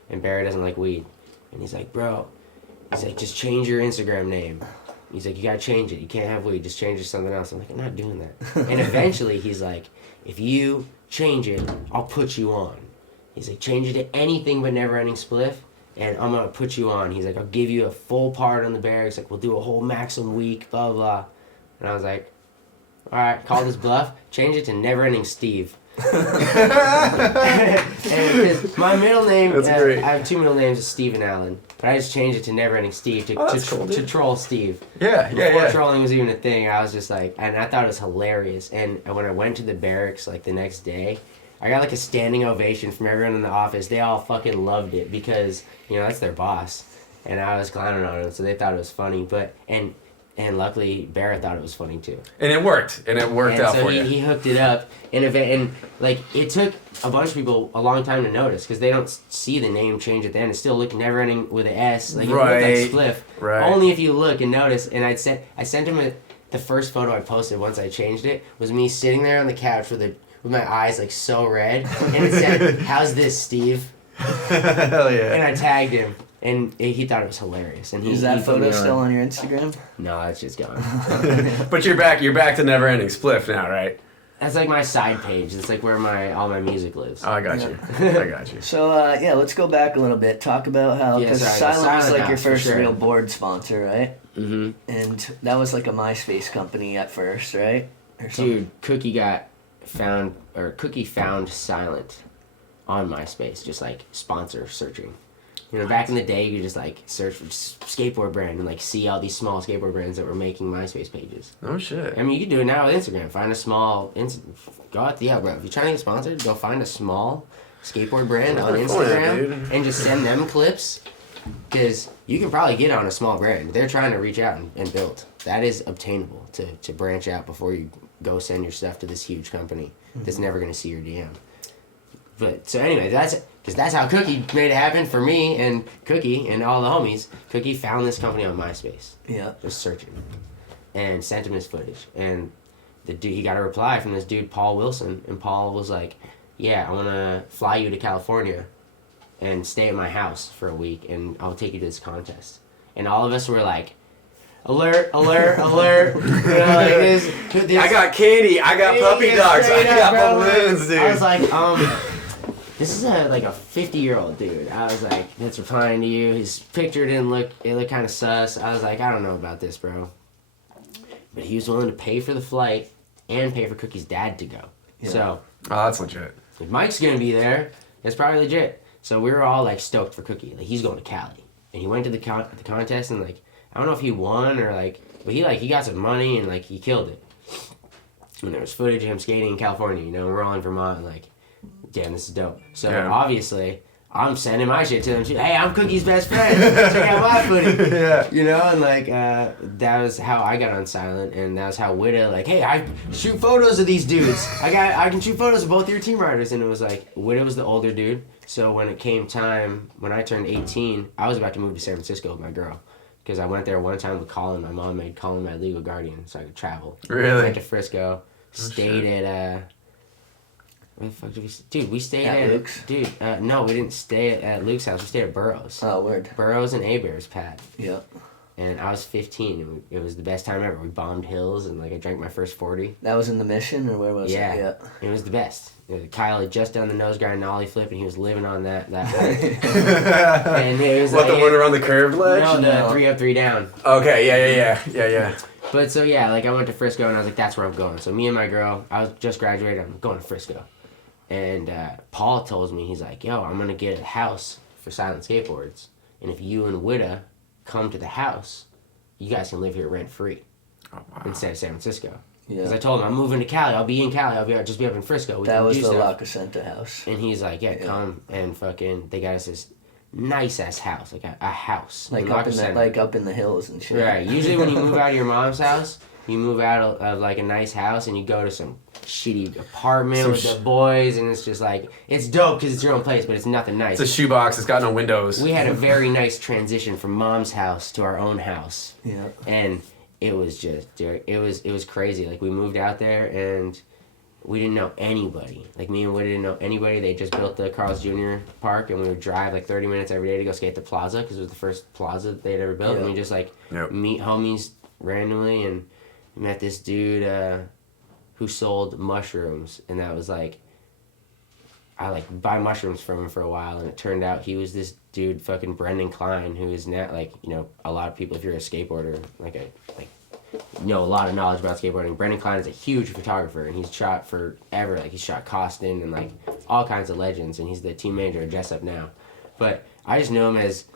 and Barre doesn't like weed. And he's like, bro, he's like, just change your Instagram name. He's like, you gotta change it. You can't have weed. Just change it to something else. I'm like, I'm not doing that. And eventually he's like, if you change it, I'll put you on. He's like, change it to anything but Never Ending Spliff, and I'm gonna put you on. He's like, I'll give you a full part on the Barracks. Like, we'll do a whole Maxham week, blah, blah. And I was like, all right, call this bluff. Change it to Never Ending Steve. And because my middle name, That's great. I have two middle names, Steve and Allen, but I just changed it to Never Ending Steve to, that's cool, to dude. troll Steve. Yeah, Before trolling was even a thing, I was just like, and I thought it was hilarious. And when I went to the Barracks like the next day, I got like a standing ovation from everyone in the office. They all fucking loved it because that's their boss, and I was clowning on him, so they thought it was funny. But and luckily Barre thought it was funny too. And it worked. And it worked out So for he, you. he hooked it up, and like it took a bunch of people a long time to notice because they don't see the name change at the end. It's still looking Never Ending with an S, like it looked like Spliff. Right. Only if you look and notice. And I sent him the first photo I posted once I changed it was me sitting there on the couch with my eyes like so red, and it said, "How's this, Steve?" Hell yeah. And I tagged him. And he thought it was hilarious. And Is that photo still on your Instagram? No, it's just gone. But you're back to Never Ending Spliff now, right? That's like my side page. It's like where all my music lives. Oh, I got you. I got you. So let's go back a little bit. Talk about how Yeah, because sorry, the Silent was Silent like your House, for first sure. real board sponsor, right? Mm-hmm. And that was like a MySpace company at first, right? Or something. Dude, Cookie found Silent on MySpace, just like sponsor searching. Back in the day, you could just like search for skateboard brand and like see all these small skateboard brands that were making MySpace pages. Oh, shit. I mean, you can do it now with Instagram. Find a small, go out bro. If you're trying to get sponsored, go find a small skateboard brand on Go Instagram ahead, dude. and just send them clips. Because you can probably get on a small brand. They're trying to reach out and build. That is obtainable to branch out before you go send your stuff to this huge company that's never going to see your DM. But so anyway, that's how Cookie made it happen for me and Cookie and all the homies. Cookie found this company on MySpace. Yeah. Just searching. And sent him his footage. And the dude, he got a reply from this dude, Paul Wilson. And Paul was like, yeah, I want to fly you to California and stay at my house for a week, and I'll take you to this contest. And all of us were like, alert, alert, alert. Like this, I got candy. I got puppy dogs. I got balloons, dude. I was like, this is like a 50-year-old dude. I was like, that's replying to you. His picture it looked kind of sus. I was like, I don't know about this, bro. But he was willing to pay for the flight and pay for Cookie's dad to go. Yeah. So, that's legit. if Mike's gonna be there, it's probably legit. So we were all like stoked for Cookie. Like he's going to Cali, and he went to the contest, and like I don't know if he won or like, but he got some money and like he killed it. And there was footage of him skating in California. You know, we're all in Vermont, like. Damn, this is dope. So obviously, I'm sending my shit to them too. Hey, I'm Cookie's best friend. Check out my footage. Yeah. You know, and like that was how I got on Silent, and that was how Witta like, hey, I shoot photos of these dudes. I can shoot photos of both of your team riders, and it was like Witta was the older dude. So when it came time, when I turned 18, I was about to move to San Francisco with my girl. Because I went there one time with Colin. My mom made Colin my legal guardian so I could travel. Really? Went to Frisco. Stayed at where the fuck did we? Dude, we stayed at Luke's. Dude, no, we didn't stay at Luke's house. We stayed at Burroughs. Oh, word. Burroughs and Abear's pad. Yeah. And I was 15, and it was the best time ever. We bombed hills, and like I drank my first 40. That was in the Mission, or where was it? Yeah. It was the best. Kyle had just done the nose grind and ollie flip, and he was living on that height. And it was What, like, the one around the curved ledge? No, the 3 up, 3 down. Okay, yeah. But so yeah, like I went to Frisco, and I was like, that's where I'm going. So me and my girl, I was just graduated. I'm going to Frisco. And Paul tells me, he's like, yo, I'm going to get a house for Silent Skateboards. And if you and Witta come to the house, you guys can live here rent-free instead of San Francisco. Yeah. Because I told him, I'm moving to Cali. I'll be in Cali. I'll just be up in Frisco. That was the La Crescenta house. And he's like, yeah, come. And fucking, they got us this nice-ass house. Like a house. Like up in the hills and shit. Right. Usually when you move out of your mom's house, you move out of like a nice house and you go to some shitty apartment with the boys, and it's just like, it's dope because it's your own place, but it's nothing nice. It's a shoebox. It's got no windows. We had a very nice transition from mom's house to our own house. Yeah. And it was just, dude, it was crazy. Like we moved out there and we didn't know anybody. Like me and Woody didn't know anybody. They just built the Carl's Jr. Park, and we would drive like 30 minutes every day to go skate the plaza because it was the first plaza that they'd ever built. And we just like meet homies randomly, and met this dude who sold mushrooms, and that was like, I like buy mushrooms from him for a while, and it turned out he was this dude fucking Brendan Klein, who is now like, you know, a lot of people, if you're a skateboarder, you know a lot of knowledge about skateboarding. Brendan Klein is a huge photographer, and he's shot forever. Like he's shot Costin and like all kinds of legends, and he's the team manager at Jessup now. But I just knew him as,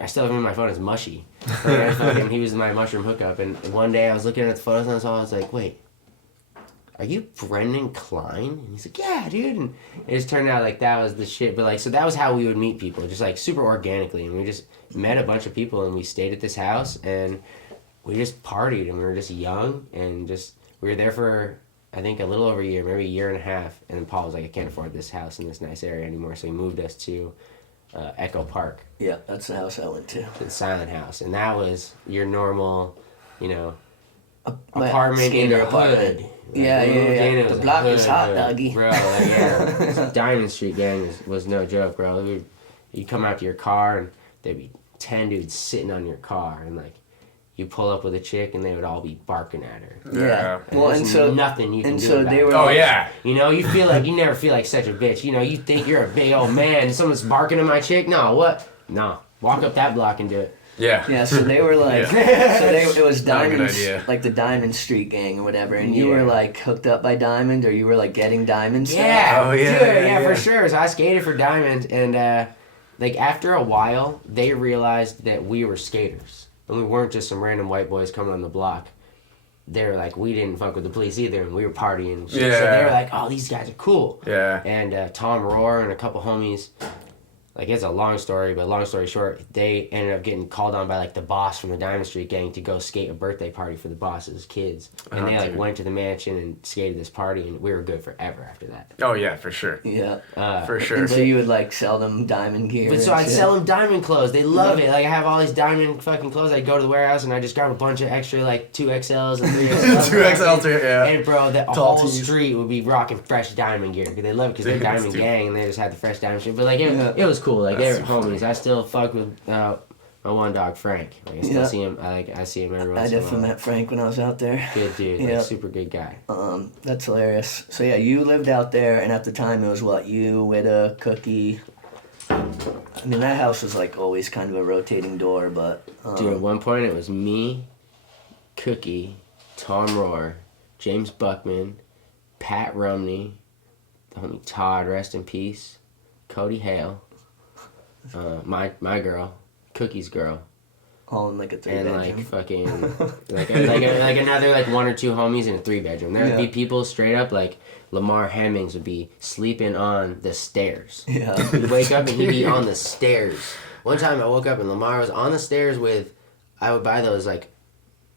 I still have him on my phone as Mushy. And he was my mushroom hookup. And one day I was looking at the photos and I was like, wait, are you Brendan Klein? And he's like, yeah, dude. And it just turned out like that was the shit. But like, so that was how we would meet people, just like super organically. And we just met a bunch of people, and we stayed at this house, and we just partied, and we were just young, and just, we were there for, I think, a little over a year, maybe a year and a half. And then Paul was like, I can't afford this house in this nice area anymore. So he moved us to Echo Park. Yeah, that's the house I went to. The Silent House. And that was your normal, you know, My apartment in skater the apartment. hood. Yeah. The block is hot, doggy. Bro, like, yeah. Diamond Street gang was no joke, bro. You'd come out to your car, and there'd be 10 dudes sitting on your car, and like, you pull up with a chick, and they would all be barking at her. Yeah. And Well, there's and so nothing you can and do so about they it. were. Oh, like, yeah. You know, you never feel like such a bitch. You know, you think you're a big old man, and someone's barking at my chick. No, what? No. Walk up that block and do it. Yeah. Yeah, so they were like, it was Not a good Diamond, idea. like the Diamond Street gang or whatever, and you were like hooked up by Diamond, or you were like getting Diamond stuff. Yeah, Oh, yeah, dude, yeah, for sure. So I skated for Diamond, and like after a while, they realized that we were skaters, and we weren't just some random white boys coming on the block. They were like, we didn't fuck with the police either, and we were partying and shit. So they were like, oh, these guys are cool. Yeah. And Tom Rohr and a couple homies, like, it's a long story, but long story short, they ended up getting called on by like the boss from the Diamond Street gang to go skate a birthday party for the boss's kids. And they like went to the mansion and skated this party, and we were good forever after that. Oh, yeah, for sure. Yeah. For sure. And so you would like sell them Diamond gear. But so I'd sell them Diamond clothes. They love it. Like, I have all these Diamond fucking clothes. I'd go to the warehouse, and I just grab a bunch of extra like 2XLs and 3XLs. 2XL, yeah. And bro, the Tall whole tees. street would be rocking fresh Diamond gear because they love it, because they're Dude, Diamond dude. gang, and they just had the fresh Diamond shit. But like, it was cool. Like, they were homies. I still fuck with my one dog Frank. Like, I still see him. I see him every once I in a definitely while. met Frank when I was out there. Good dude. Yeah. Like, super good guy. That's hilarious. So yeah, you lived out there, and at the time it was what, you, Witta, Cookie. I mean, that house was like always kind of a rotating door, but Dude, at one point it was me, Cookie, Tom Rohr, James Buckman, Pat Rumney, the homie Todd, rest in peace, Cody Hale, my girl, Cookie's girl, all in like a and 3-bedroom. like fucking like another like 1 or 2 homies in a 3-bedroom. There would be people straight up like Lamar Hemmings would be sleeping on the stairs. Yeah. He'd wake up and he'd be on the stairs. One time I woke up and Lamar was on the stairs with, I would buy those like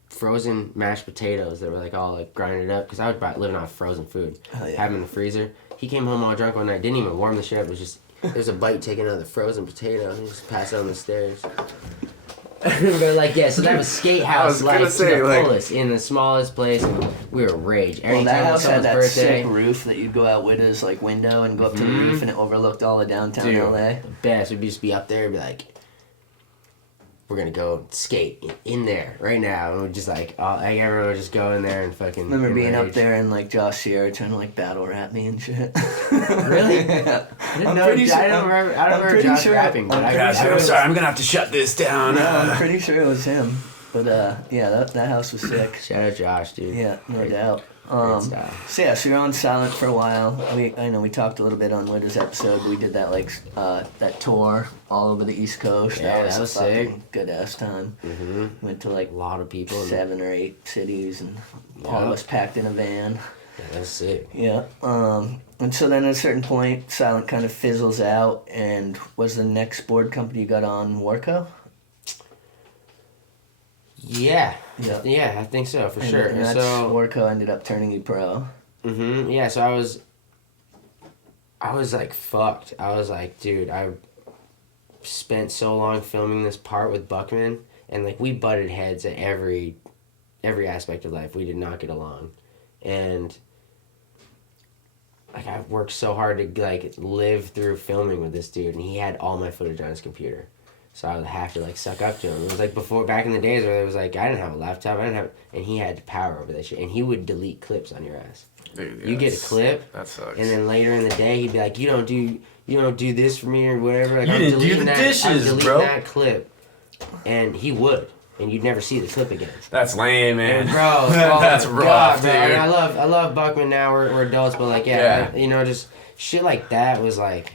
frozen mashed potatoes that were like all like grinded up because I would buy living off frozen food. Oh, yeah. Have them in the freezer. He came home all drunk one night, didn't even warm the shit up. It was just there's a bite taken out of the frozen potato and he just passed it on the stairs. But like yeah, so that was skate house like to the fullest in the smallest place, and we were rage. Well, that house had that birthday, sick roof that you'd go out Witta's like window and go up to the roof, and it overlooked all of downtown Dude. LA. best. We'd just be up there and be like, we're gonna go skate in there right now, and we'd just like everyone would just go in there and fucking. Remember being up rage. there and like Josh Sierra trying to like battle rap me and shit. Really? Yeah. I didn't know. I don't remember Josh rapping, but I'm sorry, I'm gonna have to shut this down. No, I'm pretty sure it was him. But yeah, that house was sick. Shout out Josh, dude. Yeah, no Great- doubt. great stuff. So yeah, so you're on silent for a while. I know we talked a little bit on Witta's episode. We did that like that tour all over the East Coast. Yeah, that a was fucking good ass time. Mm-hmm. Went to like A lot of people. 7 or 8 cities, and all of Yeah. us packed in a van. Yeah, that was sick. Yeah. And so then at a certain point, silent kind of fizzles out. And was the next board company you got on Warco? Yeah. Yeah. Yeah, I think so for And, sure. and that's So. Warco ended up turning you pro. Yeah, so I was like fucked. I was like, dude, I spent so long filming this part with Buckman, and like we butted heads at every aspect of life. We did not get along, and like I worked so hard to like live through filming with this dude, and he had all my footage on his computer. So I would have to like suck up to him. It was like before, back in the days where it was like I didn't have a laptop, and he had power over that shit, and he would delete clips on your ass. Dude, You get a clip, That sucks. and then later in the day he'd be like, you don't do this for me or whatever. Like, You I'm didn't do deleting the I'm dishes, deleting bro. that clip, and he would, and you'd never see the clip again. That's lame, man. And bro, oh That's my rough, God, bro. dude. And I love Buckman now. We're adults, but like just shit like that was like,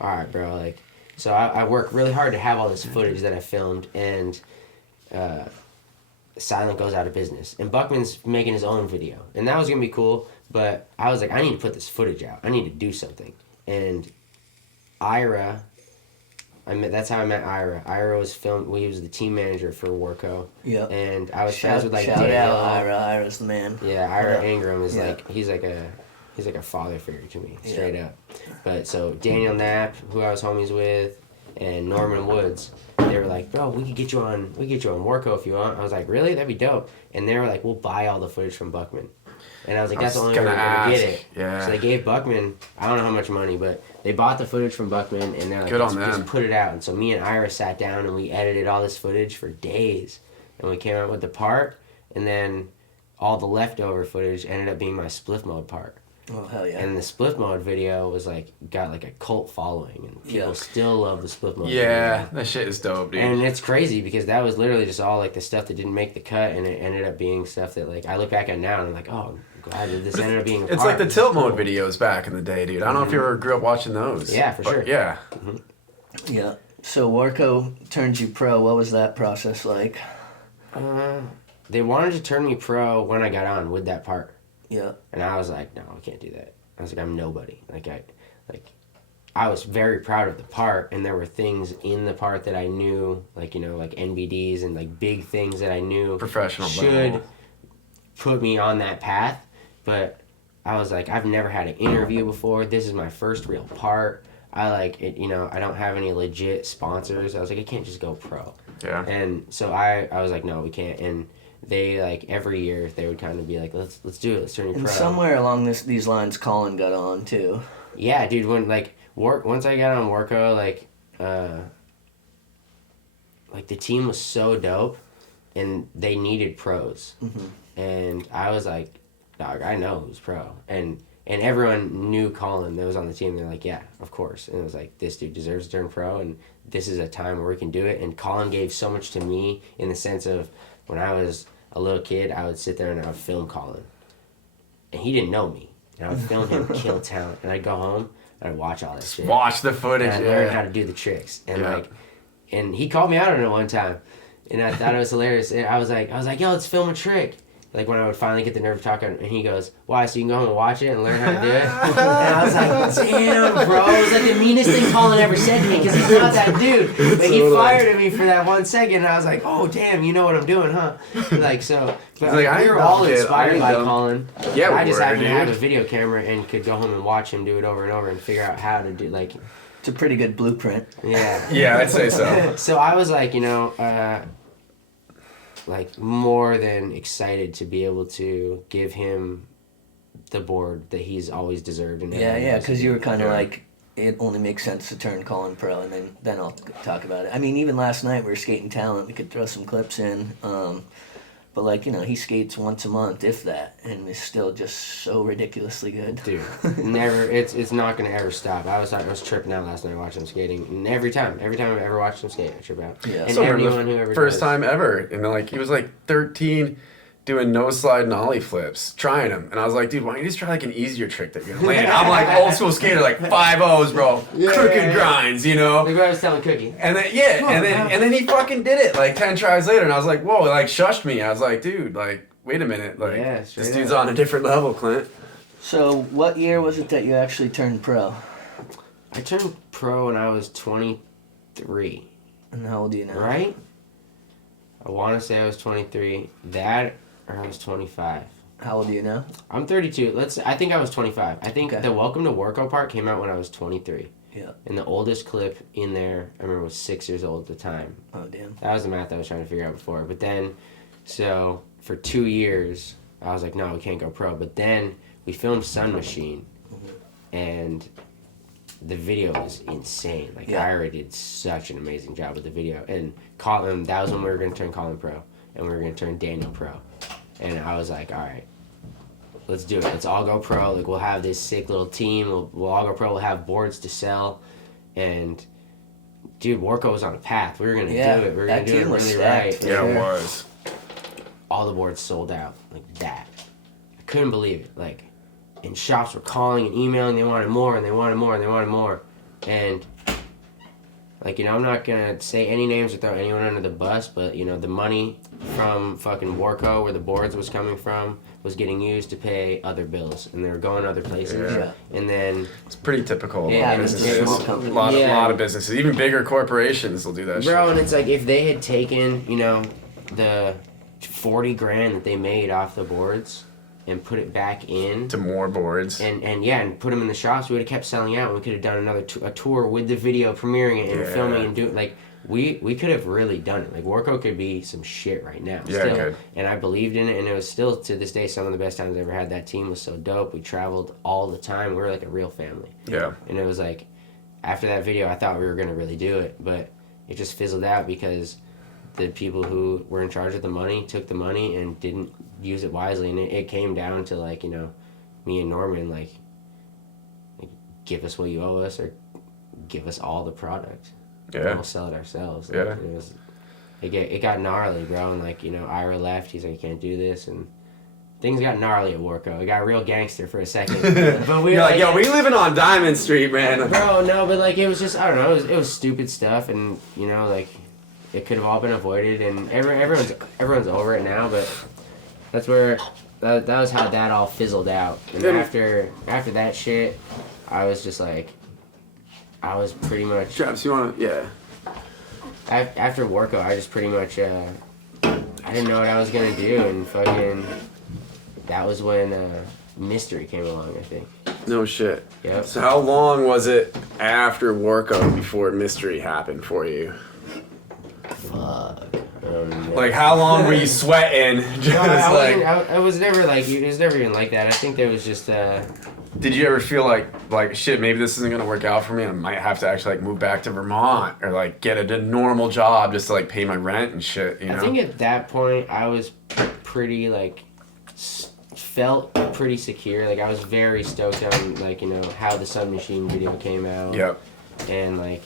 all right, bro. Like, so I work really hard to have all this footage that I filmed, and Silent goes out of business, and Buckman's making his own video, and that was gonna be cool. But I was like, I need to put this footage out. I need to do something. And Ira, that's how I met Ira. Ira was he was the team manager for Warco. Yeah. And I was friends with like shout Daniel. out Ira. Ira's the man. Yeah, Ira Yeah. Ingram is Yeah. like he's like a father figure to me, straight up. But so Daniel Knapp, who I was homies with, and Norman Woods, they were like, bro, we could get you on Warco if you want. I was like, really? That'd be dope. And they were like, we'll buy all the footage from Buckman. And I was like, that's the only way we're gonna get it. Yeah. So they gave Buckman, I don't know how much money, but they bought the footage from Buckman, and they're like, Good on just them. put it out. And so me and Ira sat down and we edited all this footage for days, and we came out with the part, and then all the leftover footage ended up being my spliff mode part. Oh hell yeah. And the spliff mode video was like got like a cult following, and people still love the spliff mode. Yeah, video. that shit is dope, dude. And it's crazy because that was literally just all like the stuff that didn't make the cut, and it ended up being stuff that like I look back at now and I'm like, oh, I'm glad that this ended up being. It's like the tilt mode videos back in the day, dude. I don't know if you ever grew up watching those. Yeah, for but sure. Yeah. Yeah. So Warco turned you pro. What was that process like? They wanted to turn me pro when I got on with that part, Yeah. and I was like, no, I can't do that. I was like, I'm nobody. I was very proud of the part, and there were things in the part that I knew, like, you know, like NBDs and like big things that I knew Professional should level. put me on that path. But I was like, I've never had an interview before. This is my first real part. I like it, you know, I don't have any legit sponsors. I was like, I can't just go pro. Yeah. And so I was like, no, we can't. And they like every year they would kind of be like, let's do it. Let's turn you And pro. somewhere along these lines, Colin got on too. Yeah, dude. When like once I got on Warco, like like the team was so dope, and they needed pros, and I was like, dog, I know who's pro, and everyone knew Colin that was on the team. They're like, yeah, of course, and it was like, this dude deserves to turn pro, and this is a time where we can do it. And Colin gave so much to me in the sense of when I was a little kid, I would sit there and I would film Colin, and he didn't know me, and I would film him kill talent, and I'd go home and I'd watch all that shit. Watch the footage. And I learned how to do the tricks, and and he called me out on it one time, and I thought it was hilarious. And I was like, yo, let's film a trick. Like when I would finally get the nerve to talk, and he goes, why? So you can go home and watch it and learn how to do it? And I was like, damn, bro. It was like the meanest thing Colin ever said to me, because he's not that dude. But he fired at me for that 1 second, and I was like, oh, damn, you know what I'm doing, huh? Like, so, but like, we were all inspired by dumb. Colin. Yeah, I just were, happened to have a dude. video camera and could go home and watch him do it over and over and figure out how to do, like, It's a pretty good blueprint. yeah. Yeah, I'd say so. So I was like, like more than excited to be able to give him the board that he's always deserved. And Yeah, because you were kind of Yeah. like, it only makes sense to turn Colin pro, and then I'll talk about it. I mean, even last night we were skating talent. We could throw some clips in, but like he skates once a month, if that, and is still just so ridiculously good. Dude, never. It's not gonna ever stop. I was tripping out last night watching him skating, and every time I've ever watched him skate, I trip out. Yeah. And So everyone who ever first does. time ever, and like he was like 13, doing no slide and ollie flips, trying them, and I was like, dude, why don't you just try like an easier trick that you're gonna land? I'm like old school skater, like 5-0s, bro, crooked grinds, Like what I was telling Cookie. And then and then he fucking did it like 10 tries later, and I was like, whoa, like shushed me. I was like, dude, like wait a minute, like Yeah, straight this dude's up. on a different level, Clint. So, what year was it that you actually turned pro? I turned pro when I was 23, And how old are you now? right? I want to say I was 23. That or I was 25. How old are you now? I'm 32. I think I was 25. I think Okay. the Welcome to Warco part came out when I was 23. Yeah. And the oldest clip in there, I remember, was 6 years old at the time. Oh, damn. That was the math I was trying to figure out before. But then, so for 2 years, I was like, no, we can't go pro. But then we filmed Sun Machine, and the video was insane. Like, Yeah. Ira did such an amazing job with the video. And Colin, that was when we were going to turn Colin pro, and we were going to turn Daniel pro. And I was like, all right, let's do it. Let's all go pro. Like, we'll have this sick little team. We'll all go pro. We'll have boards to sell. And, dude, Warco was on a path. We were going to Yeah, do it. We were that going to do it team was really stacked, right. for Yeah, sure. it was. All the boards sold out. Like that. I couldn't believe it. Like, and shops were calling and emailing. They wanted more, and they wanted more, and they wanted more. And, like, I'm not going to say any names or throw anyone under the bus, but, the money from fucking Warco, where the boards was coming from, was getting used to pay other bills, and they were going other places. Yeah. And then, It's pretty typical of Yeah, businesses. it's a small A company. lot Yeah. of businesses, even bigger corporations will do that bro, shit. and it's like, if they had taken, the 40 grand that they made off the boards and put it back in, To more boards. and put them in the shops, we would have kept selling out. We could have done another a tour with the video, premiering it and Yeah. filming and doing, like, we could have really done it. Like, Warco could be some shit right now. Yeah, it still. could. And I believed in it, and it was still, to this day, some of the best times I ever had. That team was so dope. We traveled all the time. We were like a real family. Yeah. And it was like, after that video, I thought we were going to really do it, but it just fizzled out because the people who were in charge of the money took the money and didn't use it wisely. And it came down to, like, me and Norman, like, give us what you owe us, or give us all the product. And Yeah. we'll sell it ourselves. Like, Yeah. It got gnarly, bro. And, like, Ira left. He's like, you can't do this. And things got gnarly at Warco. It got real gangster for a second. But we You're were like, yo, we living on Diamond Street, man. Bro, no, but, like, it was just, I don't know, it was stupid stuff, and, like, it could have all been avoided, and everyone's over it now, but that's where, that was how that all fizzled out. And Yeah. after that shit, I was just like, I was pretty much, Travis, you wanna? Yeah. after Warco, I just pretty much, I didn't know what I was gonna do, and fucking, that was when, Mystery came along, I think. No shit. Yep. So how long was it after Warco before Mystery happened for you? Fuck. Like, how long were you sweating? Just No, like, I was never like, it was never even like that. I think there was just, did you ever feel like shit, maybe this isn't gonna work out for me? I might have to actually like move back to Vermont or like get a normal job just to like pay my rent and shit. You know? I think at that point I was pretty like felt pretty secure. Like I was very stoked on like how the Sun Machine video came out. Yep. And like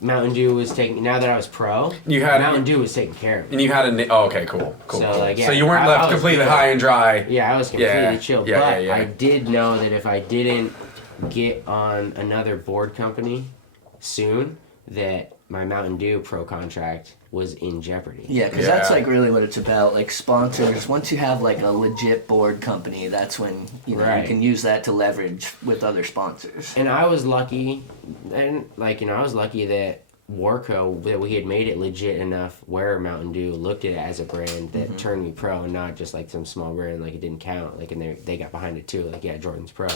Mountain Dew was taking. Now that I was pro, Mountain Dew was taking care of me. And you had oh, okay, cool. So like, yeah, so you weren't left completely high and dry. Yeah, I was completely chill. Yeah, but yeah. I did know that if I didn't get on another board company soon, that my Mountain Dew pro contract was in jeopardy. Yeah, because that's like really what it's about. Like sponsors, once you have like a legit board company, that's when you can use that to leverage with other sponsors. And I was lucky, and like I was lucky that Warco, that we had made it legit enough where Mountain Dew looked at it as a brand that turned me pro, and not just like some small brand like it didn't count. Like and they got behind it too. Like Jordan's pro,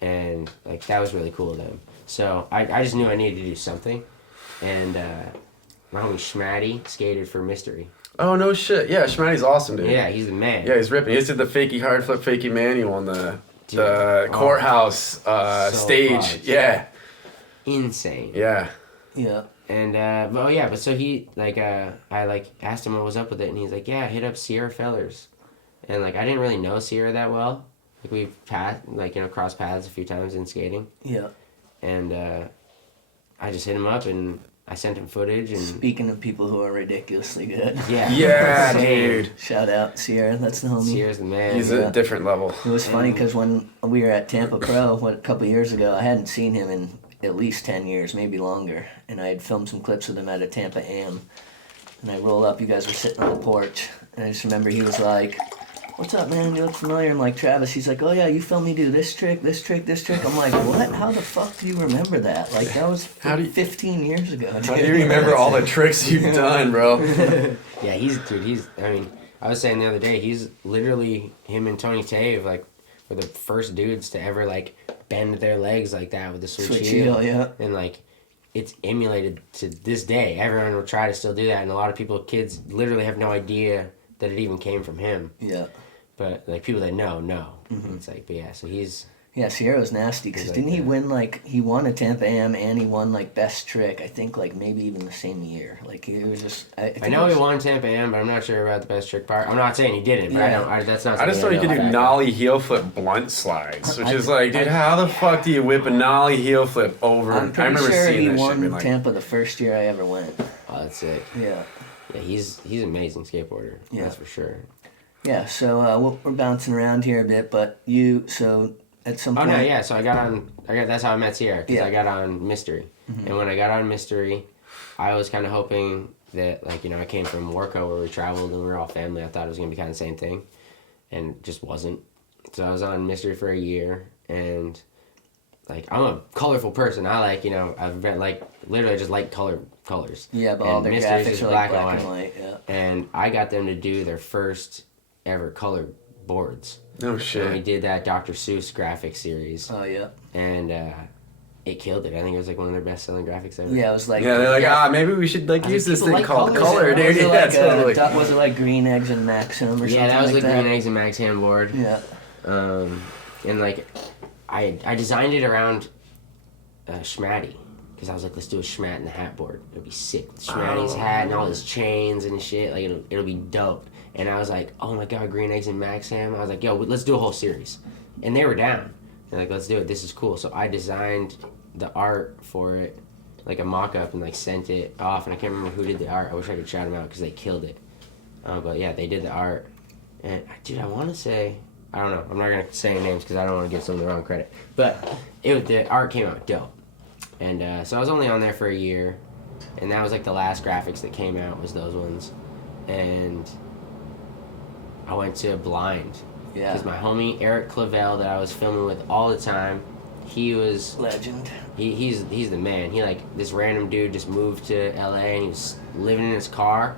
and like that was really cool of them. So I just knew I needed to do something, and. My homie Schmatty skated for Mystery. Oh, no shit. Yeah, Schmatty's awesome, dude. Yeah, he's the man. Yeah, he's ripping. He just did the fakie hard flip, fakie manual on the courthouse stage. Fun. Yeah. Insane. Yeah. Yeah. And, but so he, like, I, like, asked him what was up with it, and he's like, yeah, hit up Sierra Fellers. And, like, I didn't really know Sierra that well. Like, we've crossed paths a few times in skating. Yeah. And, I just hit him up, and I sent him footage. And speaking of people who are ridiculously good. Yeah. Yeah, dude. Shout out Sierra. That's the homie. Sierra's the man. He's a different level. It was funny because when we were at Tampa Pro a couple years ago, I hadn't seen him in at least 10 years, maybe longer. And I had filmed some clips with him at a Tampa Am. And I roll up, you guys were sitting on the porch. And I just remember he was like, what's up, man? You look familiar. I'm like, Travis. He's like, oh, yeah, you filmed me do this trick, this trick, this trick. I'm like, what? How the fuck do you remember that? Like, that was 15 years ago. How do you remember all the tricks you've done, bro? Yeah, I mean, I was saying the other day, he's literally, him and Tony Tave, like, were the first dudes to ever, like, bend their legs like that with the switch heel. Yeah. And, like, it's emulated to this day. Everyone will try to still do that. And a lot of kids literally have no idea that it even came from him. Yeah. But, like, people that know. It's like, but yeah, so he's... Yeah, Sierra's nasty, because didn't he win, like, he won a Tampa Am, and he won, like, best trick, I think, like, maybe even the same year. Like, it was just... I know he won Tampa Am, but I'm not sure about the best trick part. I'm not saying he didn't, but that's not... I just thought he could do nollie heel flip blunt slides, which is like, dude, how the fuck do you whip a nollie heel flip over? I'm pretty sure he won like, Tampa the first year I ever went. Oh, that's sick. Yeah. Yeah, he's an amazing skateboarder. Yeah. That's for sure. Yeah, so we're bouncing around here a bit, but at some point... Oh, no, yeah, so that's how I met Sierra, because I got on Mystery. Mm-hmm. And when I got on Mystery, I was kind of hoping that, like, I came from Warco where we traveled and we were all family. I thought it was going to be kind of the same thing, and it just wasn't. So I was on Mystery for a year, and, like, I'm a colorful person. I like, I've been, like, literally just like colors. Yeah, but all their graphics are like black and white, yeah. And I got them to do their first ever color boards. No shit. And we did that Dr. Seuss graphic series. Oh, yeah. And it killed it. I think it was like one of their best selling graphics ever. Yeah, it was like... Yeah, they're like, maybe we should like use this thing called color, dude. Was it like Green Eggs and Maxham or something? Yeah, that was like the Green Eggs and Maxham board. Yeah. And like, I designed it around Schmatty. Because I was like, let's do a Schmatt in the hat board. It'll be sick. Schmatty's hat and all his chains and shit. Like, it'll be dope. And I was like, oh my god, Green Eggs and Maxham. I was like, yo, let's do a whole series. And they were down. They're like, let's do it. This is cool. So I designed the art for it, like a mock-up, and like sent it off. And I can't remember who did the art. I wish I could shout them out because they killed it. But yeah, they did the art. And dude, I want to say, I don't know. I'm not going to say any names because I don't want to give someone the wrong credit. But the art came out dope. And so I was only on there for a year. And that was like the last graphics that came out was those ones. And I went to Blind. Yeah. Because my homie Eric Clavel that I was filming with all the time, he was... Legend. He's the man. He like, this random dude just moved to LA and he was living in his car.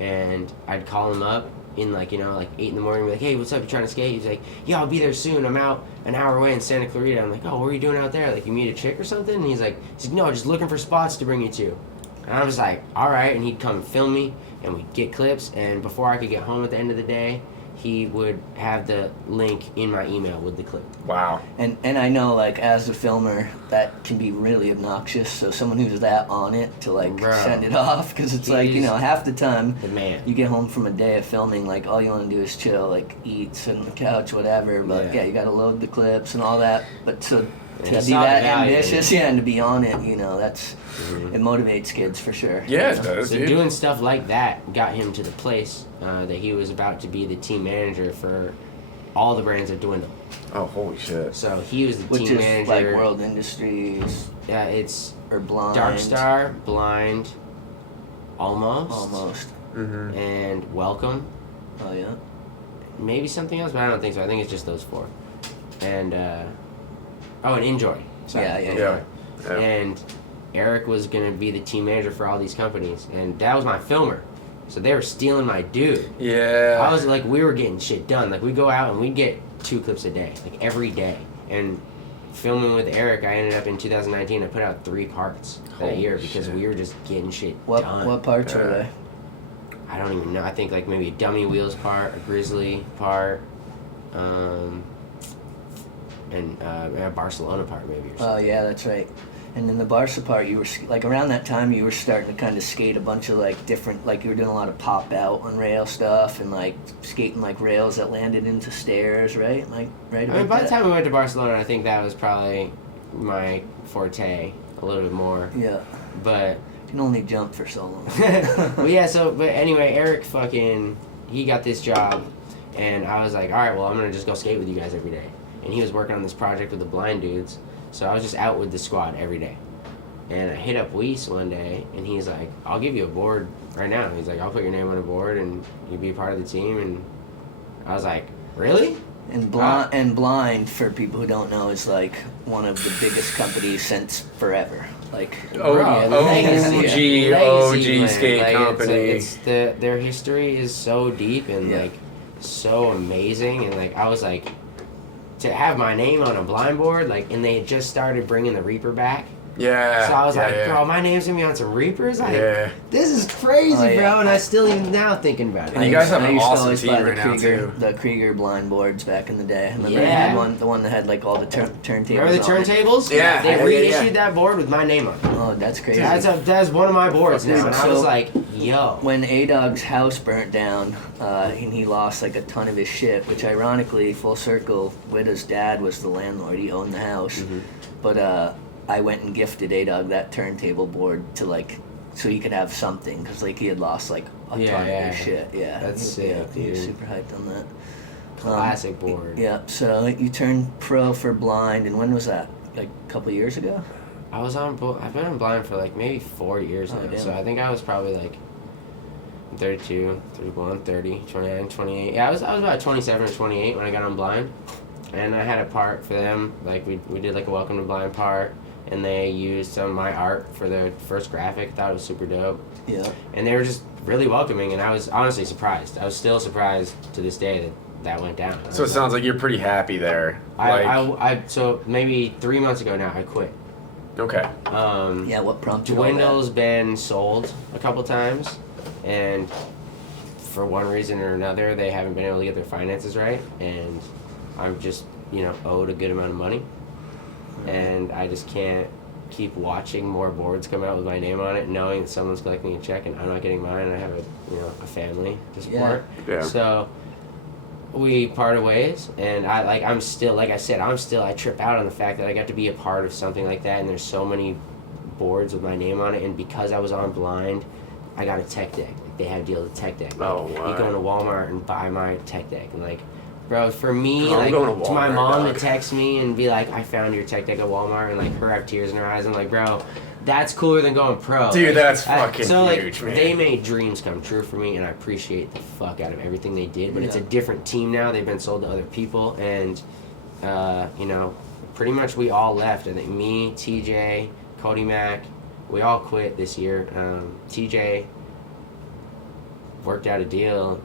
And I'd call him up in like, like 8 in the morning, be like, hey, what's up, you trying to skate? He's like, yeah, I'll be there soon. I'm out an hour away in Santa Clarita. I'm like, oh, what are you doing out there? Like, you meet a chick or something? And he's like, no, just looking for spots to bring you to. And I was like, all right. And he'd come and film me, and we'd get clips. And before I could get home at the end of the day, he would have the link in my email with the clip. Wow. And I know, like, as a filmer, that can be really obnoxious. So someone who's that on it to, like, Bro. send it off, because it's like, you know, half the time The man. you get home from a day of filming, like, all you want to do is chill, like, eat, sit on the couch, whatever. But yeah, you got to load the clips and all that. But so to he be saw the that value in ambitious, it. yeah, and to be on it, you know, that's it motivates kids for sure. Yeah, you it know? does, So dude. doing stuff like that got him to the place that he was about to be the team manager for all the brands at Dwindle. Oh, holy shit. So he was the Which team is manager. like World Industries Yeah, it's or Blind. Dark Star, Blind, Almost, Almost. Mm-hmm. and Welcome. Oh yeah. Maybe something else, but I don't think so. I think it's just those four. And and Enjoy. Sorry, Yeah, yeah, Enjoy. Yeah. And Eric was gonna be the team manager for all these companies, and that was my filmer. So they were stealing my dude. Yeah. I was like, we were getting shit done. Like, we'd go out and we'd get 2 clips a day, like every day. And filming with Eric, I ended up in 2019. I put out 3 parts that Holy year because shit. we were just getting shit What done. what parts Yeah. are they? I don't even know. I think like maybe a Dummy Wheels part, a Grizzly part, and a Barcelona part maybe. Or Oh something. yeah, that's right. And in the Barca part, you were like around that time you were starting to kind of skate a bunch of like different, like you were doing a lot of pop out on rail stuff and like skating like rails that landed into stairs, right? Like right. I mean, about by the that? time we went to Barcelona, I think that was probably my forte a little bit more. Yeah, But you can only jump for so long. well, yeah. So, but anyway, Eric he got this job, and I was like, all right, well, I'm gonna just go skate with you guys every day. And he was working on this project with the blind dudes, so I was just out with the squad every day. And I hit up Weiss one day, and he's like, I'll give you a board right now. He's like, I'll put your name on a board, and you be a part of the team. And I was like, really? And Blind, for people who don't know, is like one of the biggest companies since forever. Like Oh, Bro, OG, legacy OG land. skate Like, company. It's their history is so deep and Yeah. like so amazing, and like I was like, to have my name on a blind board, like, and they had just started bringing the Reaper back. Yeah. So I was yeah, like, yeah. bro, my name's gonna be on some Reapers? Like, Yeah. this is crazy, Oh, yeah. bro, and I still even now thinking about it. You guys have I an used to awesome always team buy the right now, Krieger, too. the Krieger blind boards back in the day. I remember I Yeah. had the one that had like all the turntables. Remember the on it. turntables? Yeah. They Yeah, reissued yeah. that board with my name on it. Oh, that's crazy. That's one of my boards now, and I was So- like, yo. When A-Dog's house burnt down, and he lost like a ton of his shit, which ironically, full circle, Witta's dad was the landlord. He owned the house. Mm-hmm. But I went and gifted A-Dog that turntable board to like, so he could have something, because like he had lost like a Yeah, ton of yeah. his shit. Yeah, That's he, sick, he was dude. super hyped on that. Classic board. Yeah, so you turned pro for blind, and when was that? Like a couple years ago? I've been on blind for like maybe 4 years Oh, now. damn. So I think I was probably like 32, 31, 30, 29, 28. Yeah, I was about 27 or 28 when I got on blind. And I had a part for them. Like we did like a welcome to blind part, and they used some of my art for their first graphic. Thought it was super dope. Yeah. And they were just really welcoming, and I was honestly surprised. I was still surprised to this day that went down. So it sounds like you're pretty happy there. So maybe 3 months ago now I quit. Okay. Yeah, what prompted all that? Dwindle's been sold a couple times, and for one reason or another, they haven't been able to get their finances right, and I'm just, owed a good amount of money, and I just can't keep watching more boards come out with my name on it, knowing that someone's collecting a check and I'm not getting mine, and I have a family to support. Yeah. So we parted ways, and I'm still, like I said, I trip out on the fact that I got to be a part of something like that, and there's so many boards with my name on it, and because I was on blind, I got a tech deck. Like, they had a deal with tech deck. Like, Oh, wow. you go into Walmart and buy my tech deck, and like, bro, for me, I'm like, going to to my Walmart, mom dog. to text me and be like, I found your tech deck at Walmart, and like her have tears in her eyes, and like, bro, that's cooler than going pro. Dude, Like, that's fucking so like huge, man. they made dreams come true for me, and I appreciate the fuck out of everything they did. But it's a different team now. They've been sold to other people, and pretty much we all left. I think me, TJ, Cody Mack, we all quit this year. TJ worked out a deal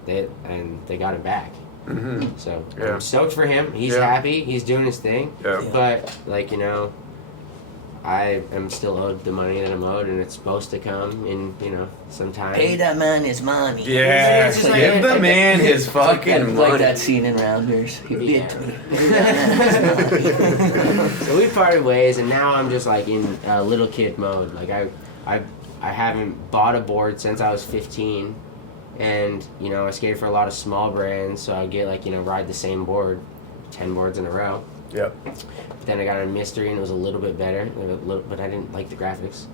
and they got him back. Mm-hmm. So Yeah. I'm stoked for him. He's Yeah. happy. He's doing his thing. Yeah. Yeah. But like I am still owed the money that I'm owed, and it's supposed to come in, sometime. Pay that man his money. Yeah, It's just like- give the man his fucking money. Like that scene in Rounders. He Yeah. bid to me. Pay that man his money. So we parted ways, and now I'm just like in little kid mode. Like I haven't bought a board since I was 15, and I skated for a lot of small brands, so I get like ride the same board, 10 boards in a row. Yep. Then I got a mystery, and it was a little bit better, but I didn't like the graphics.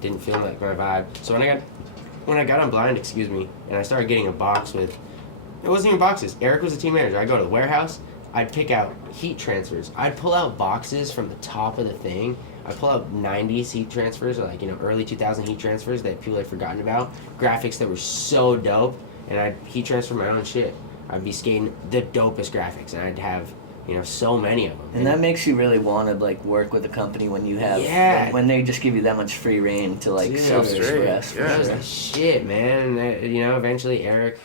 Didn't feel like my vibe. So when I got on blind, and I started getting a box with, it wasn't even boxes. Eric was the team manager. I'd go to the warehouse. I'd pick out heat transfers. I'd pull out boxes from the top of the thing. I'd pull out 90s heat transfers, or early 2000 heat transfers that people had forgotten about. Graphics that were so dope, and I'd heat transfer my own shit. I'd be skating the dopest graphics, and I'd have so many of them. And that makes you really want to work with a company when you have when they just give you that much free reign to Dude, self-express. Yeah. That was the shit, man. Eventually Eric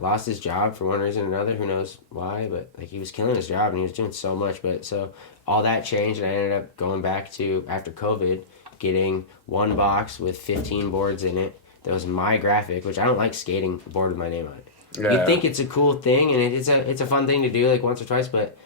lost his job for one reason or another. Who knows why? But he was killing his job and he was doing so much. But so all that changed, and I ended up going back to, after COVID, getting one box with 15 boards in it. That was my graphic, which I don't like skating a board with my name on it. Yeah. You'd think it's a cool thing, and it's a fun thing to do once or twice, but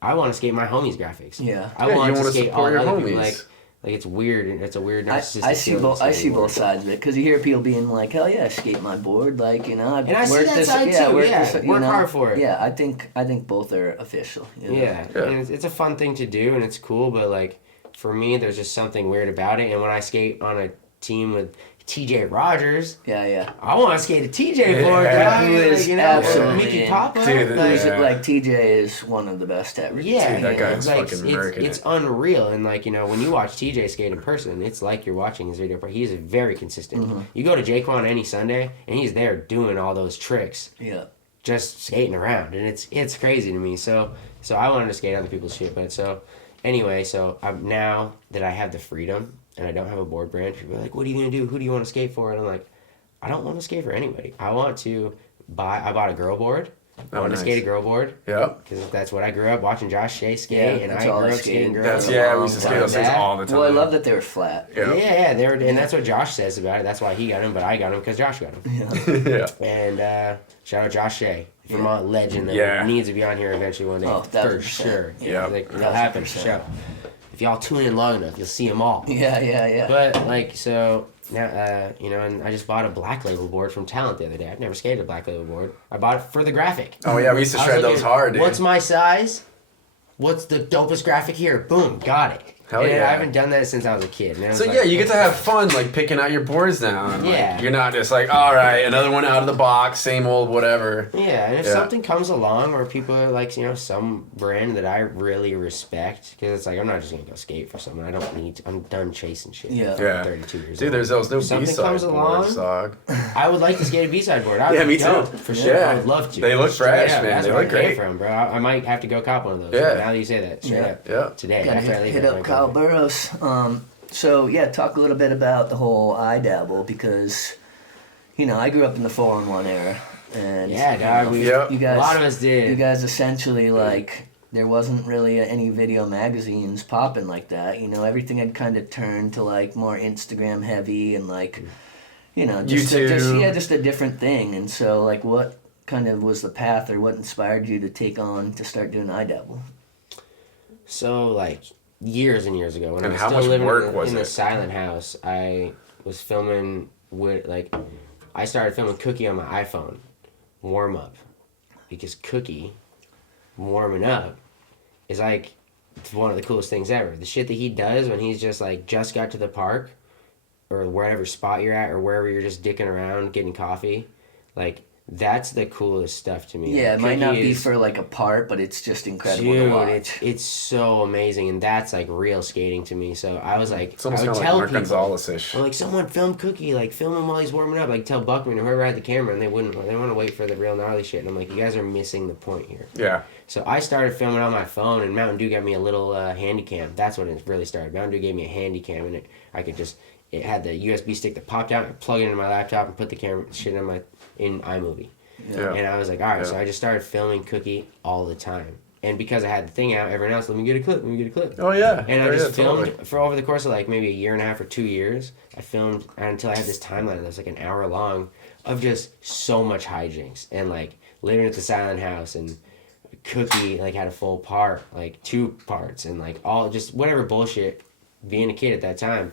I want to skate my homies' graphics. Yeah. I Yeah, want you to wanna skate all support your other people. homies. It's weird. It's a weird I narcissistic see feeling both. I see skating both board. sides of it, because you hear people being like, "Hell yeah, skate my board!" I've And I see worked that this, side too, yeah. Work hard for it. Yeah, I think both are official. Yeah, and it's a fun thing to do, and it's cool, but for me, there's just something weird about it. And when I skate on a team with TJ Rogers, yeah. I want to skate a TJ board, Yeah. dog. Who is absolutely Mickey Papa. Dude, TJ is one of the best ever. Yeah, Dude, that guy's it's fucking murking it's it. unreal. And when you watch TJ skate in person, it's like you're watching his video. He's very consistent. Mm-hmm. You go to Jaquan any Sunday, and he's there doing all those tricks, Yeah. just skating around, and it's crazy to me. So I wanted to skate other people's shit, but anyway, I'm, now that I have the freedom and I don't have a board brand, people are like, "What are you gonna do? Who do you want to skate for?" And I'm like, I don't want to skate for anybody. I want to I bought a girl board. I want to nice. skate a girl board. Yep. Because that's what I grew up watching Josh Shea skate, Yeah, and that's I all grew I up skating skated. girls. We used to skate those things all the time. Well, I love that they were flat. Yeah, they were, and that's what Josh says about it. That's why he got him, but I got him because Josh got him. Yeah. And shout out Josh Shea, Vermont legend that Yeah. needs to be on here eventually one day. Oh, for 1000%. sure. Yeah. It'll happen for sure. If y'all tune in long enough, you'll see them all. Yeah. But so now, and I just bought a black label board from Talent the other day. I've never skated a black label board. I bought it for the graphic. Oh yeah, we used to I was shred looking, those hard, dude. What's my size? What's the dopest graphic here? Boom, got it. Hell and yeah. I haven't done that since I was a kid. And I was So like, yeah, you get to have fun picking out your boards now. And, Yeah. You're not just all right, another one out of the box, same old whatever. Yeah, and if Yeah. something comes along where people are some brand that I really respect, because it's I'm not just gonna go skate for someone. I don't need to, I'm done chasing shit. Yeah. Yeah. I'm 32 years Dude, old. there's those new Something B-side comes boards, along. dog. I would like to skate a B-side board. I Yeah, would me dope, too. for sure. Yeah. I would love to. They look Straight fresh, up, man. That's They where look I came great. from, bro. I might have to go cop one of those. Yeah. Now that you say that, straight Yeah. up. Yeah. Today, Gotta after I leave hit it, I up might Kyle go. Burrows. So yeah, talk a little bit about the whole I Dabble, because I grew up in the 4-on-1 era, and Yeah, dog. Yep. you guys, a lot of us did. You guys essentially there wasn't really any video magazines popping like that. Everything had kind of turned to more Instagram heavy and just YouTube. just a different thing. And so what kind of was the path, or what inspired you to start doing I Dabble? So years and years ago, when I And was how still much living work was in the it? silent house, I was filming with I started filming Cookie on my iPhone, warm up, because Cookie warming up is it's one of the coolest things ever. The shit that he does when he's just just got to the park, or wherever spot you're at, or wherever you're just dicking around getting coffee, that's the coolest stuff to me. Yeah, it might Cookie not be is- for a part, but it's just incredible to Dude, watch. it's so amazing, and that's real skating to me. So I was It's I almost would kind of tell Mark people, Gonzalez-ish. well, someone film Cookie, film him while he's warming up, tell Buckman or whoever had the camera, and they wouldn't. They want to wait for the real gnarly shit, and I'm you guys are missing the point here. Yeah. So I started filming on my phone, and Mountain Dew got me a little handy cam. That's when it really started. Mountain Dew gave me a handy cam, and it had the USB stick that popped out, and I plug it into my laptop and put the camera shit in iMovie. Yeah. And I was all right, Yeah. so I just started filming Cookie all the time. And because I had the thing out, everyone else, let me get a clip. Oh yeah. And I Yeah, just filmed totally. for over the course of like maybe a year and a half or 2 years. I filmed until I had this timeline that was like an hour long of just so much hijinks and like living at the silent house, and Cookie like had a full part, like 2 parts, and like all just whatever bullshit being a kid at that time.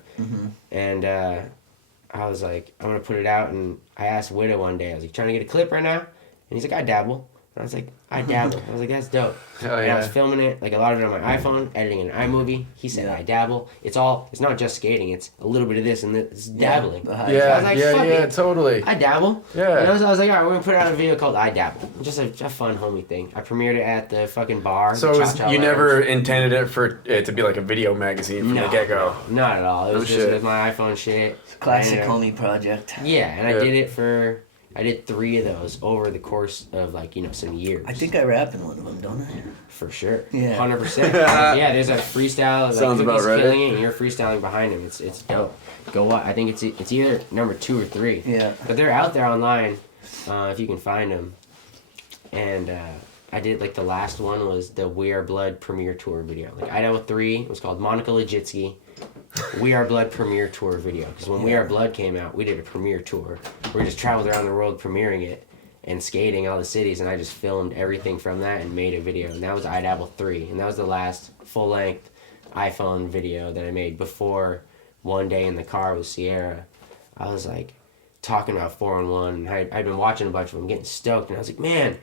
And I was like, I'm gonna put it out, and I asked Widow one day, I was like, trying to get a clip right now? And he's like, I dabble. And I was like, I dabble. I was like, that's dope. Hell And I was yeah. filming it, like a lot of it on my iPhone, editing in iMovie. He said, I dabble. It's not just skating, it's a little bit of this and this. It's dabbling. the I Yeah, was like, yeah, fuck yeah, it. totally. I dabble. Yeah. And I was like, all right, we're gonna put out a video called I Dabble. Just a fun homie thing. I premiered it at the fucking bar. So the it was, Cha-Cha you Lounge. never intended it for it to be like a video magazine from the get-go? Not at all. It was No just shit. with my iPhone shit. Classic And, homie project. Yeah, and Yeah. I did 3 of those over the course of like, some years. I think I rap in one of them, don't I? For sure. Yeah. 100%. Yeah, there's a freestyle. Like, Sounds about Cookie's right. killing it, and you're freestyling behind him. It's dope. Go watch. I think it's either number 2 or 3. Yeah. But they're out there online, if you can find them. And I did like the last one was the We Are Blood premiere tour video. Like I Dabble 3 it was called Monica Legitsky. We Are Blood premiere tour video. Because when We Are Blood came out, we did a premiere tour. We just traveled around the world premiering it and skating all the cities, and I just filmed everything from that and made a video. And that was I Dabble 3. And that was the last full-length iPhone video that I made before One Day in the Car with Sierra. I was like talking about 4-on-1, and I'd been watching a bunch of them, getting stoked, and I was like, man,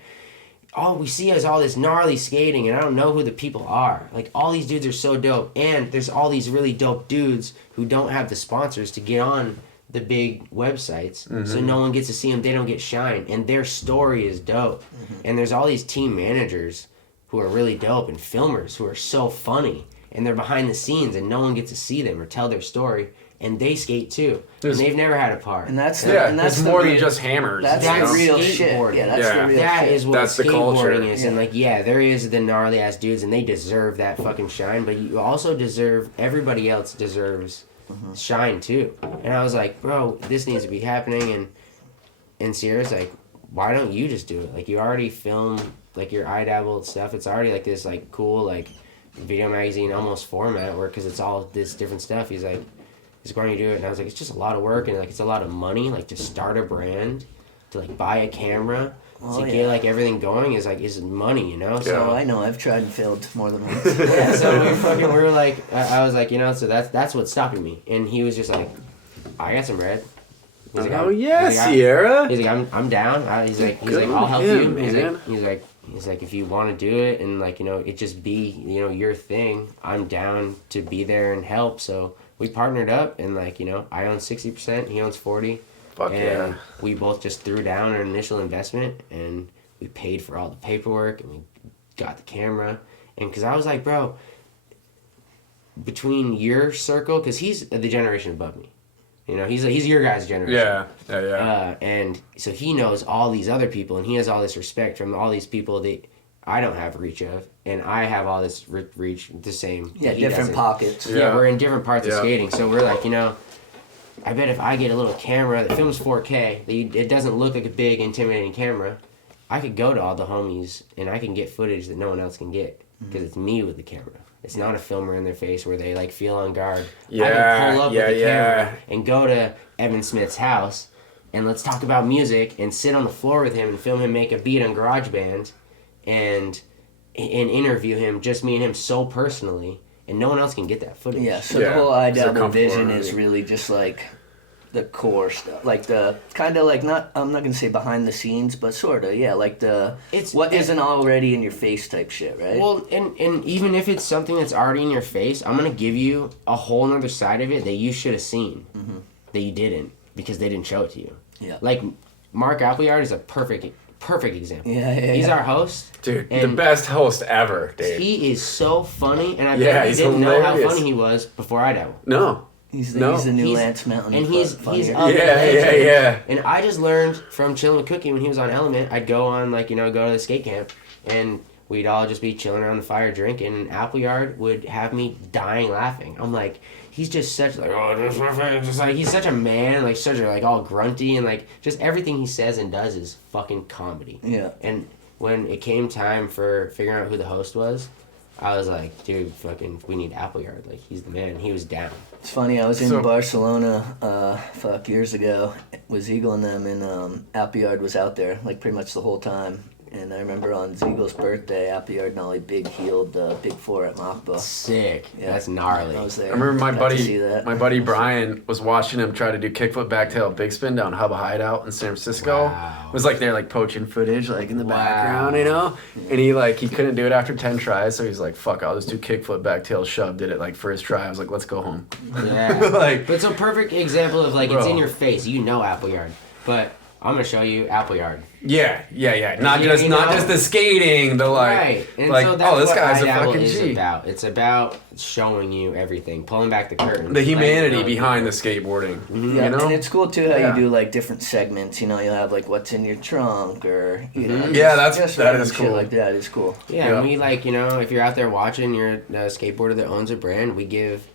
all we see is all this gnarly skating, and I don't know who the people are. Like, all these dudes are so dope, and there's all these really dope dudes who don't have the sponsors to get on the big websites, so no one gets to see them, they don't get shine, and their story is dope. And there's all these team managers who are really dope, and filmers who are so funny, and they're behind the scenes, and no one gets to see them or tell their story, and they skate too, and they've never had a part. And that's Yeah, and that's it's the more real, than just hammers. That's you know? the real skateboarding. shit. Yeah, that's Yeah. the real That shit. is what That's the culture. skateboarding is, and like, yeah, there is the gnarly ass dudes, and they deserve that fucking shine. But you also deserve, everybody else deserves shine too. And I was like, bro, this needs to be happening. And Sierra's like, why don't you just do it? Like, you already film like your iDabble stuff. It's already like this like cool like video magazine almost format where because it's all this different stuff. He's like, why don't you do it? And I was like, it's just a lot of work, and like it's a lot of money, like to start a brand, to like buy a camera, Oh, to yeah. get like everything going is money, you know. So So I know I've tried and failed more than once. yeah, so we were like, I was like, so that's what's stopping me. And he was just like, I got some bread. He's like, Oh yeah, he's like, Sierra. He's like, I'm down. He's like, Good I'll help on you. him, man. He's like, if you want to do it and like, it just be, your thing, I'm down to be there and help. So we partnered up, and like, I own 60%, he owns 40. Fuck And yeah. we both just threw down our initial investment, and we paid for all the paperwork, and we got the camera. And because I was like, bro, between your circle, because he's the generation above me. He's your guys' generation. Yeah. And so he knows all these other people, and he has all this respect from all these people that I don't have reach of, and I have all this reach the same. Yeah, that he different doesn't. pockets. Yeah, we're in different parts of Yeah. skating, so we're like, I bet if I get a little camera that films 4K, it doesn't look like a big intimidating camera, I could go to all the homies and I can get footage that no one else can get because it's me with the camera. It's not a filmer in their face where they like feel on guard. I Yeah, can pull up yeah, with the yeah. camera and go to Evan Smith's house and let's talk about music and sit on the floor with him and film him make a beat on GarageBand and interview him, just me and him, so personally, and no one else can get that footage. Yeah, so Yeah, the whole 'cause they're iDabble comfortable vision already. is really just like the core stuff, like the kind of like I'm not gonna say behind the scenes, but sort of, yeah, like It's- what isn't already in your face type shit, right? Well, and even if it's something that's already in your face, I'm gonna give you a whole nother side of it that you should have seen, that you didn't because they didn't show it to you. Yeah. Like Mark Appleyard is a perfect example. Yeah, He's yeah. our host. Dude, the and best host ever, dude. He is so funny, and I Yeah, bet you he's didn't know how hilarious. funny he was before I Dabble. No. he's no, the new he's- Lance Mountain, and but he's funnier. a Yeah, legend. yeah. And I just learned from chilling with Cookie when he was on Element. I'd go on go to the skate camp, and we'd all just be chilling around the fire drinking. And Appleyard would have me dying laughing. I'm like, he's just such like, oh, this is my favorite. Just like he's such a man, like such a like all grunty, and like just everything he says and does is fucking comedy. Yeah. And when it came time for figuring out who the host was, I was like, dude, fucking, we need Appleyard. Like, he's the man. He was down. It's funny, I was in Barcelona, years ago, with Ziegel and them, and Appleyard was out there, like, pretty much the whole time. And I remember on Ziegel's birthday, Appleyard and Ollie big healed Big Four at Machba. Sick. Yeah. That's gnarly. I was there. I remember my Got to see that. buddy Brian was watching him try to do kickflip backtail big spin down Hubba Hideout in San Francisco. Wow. Was like there like poaching footage like in the Wow. background, you know? And he couldn't do it after 10 tries, so he's like, fuck, I'll just do kickflip backtail shove, did it like first try. I was like, let's go home. Yeah. Like, but it's a perfect example of like, Bro. it's in your face. You know Appleyard. But I'm going to show you Appleyard. yeah. Not just the skating, the like, Right. And like so that's this what guy's a iDabble fucking is G. about. It's about showing you everything, pulling back the curtain. The humanity Like, behind the skateboarding. Yeah, You know? and it's cool too how Yeah. you do like different segments. You know, you'll have like what's in your trunk, or you know, Yeah, just that random is shit cool. Like that is cool. Yeah, Yeah. and we like, you know, if you're out there watching, you're a skateboarder that owns a brand, we give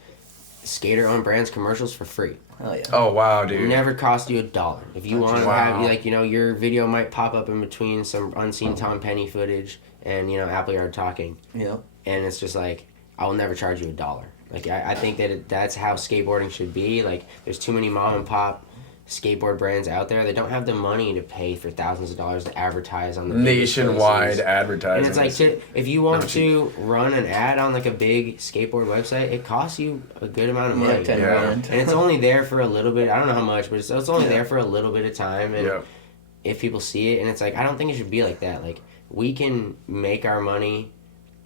skater-owned brands commercials for free. Oh yeah. Oh wow, It dude. never cost you $1. If you want to Wow. have, like, you know, your video might pop up in between some unseen Tom Penny footage and, you know, Appleyard talking. Yeah. And it's just like, I will never charge you $1. Like, I think that that's how skateboarding should be. Like, there's too many mom and pop skateboard brands out there that don't have the money to pay for thousands of dollars to advertise on the biggest Nationwide places. advertising. And it's like, if you want to run an ad on like a big skateboard website, it costs you a good amount of money. 10 Yeah. grand. And it's only there for a little bit. I don't know how much, but it's only there for a little bit of time. And Yeah. if people see it, and it's like, I don't think it should be like that. Like, we can make our money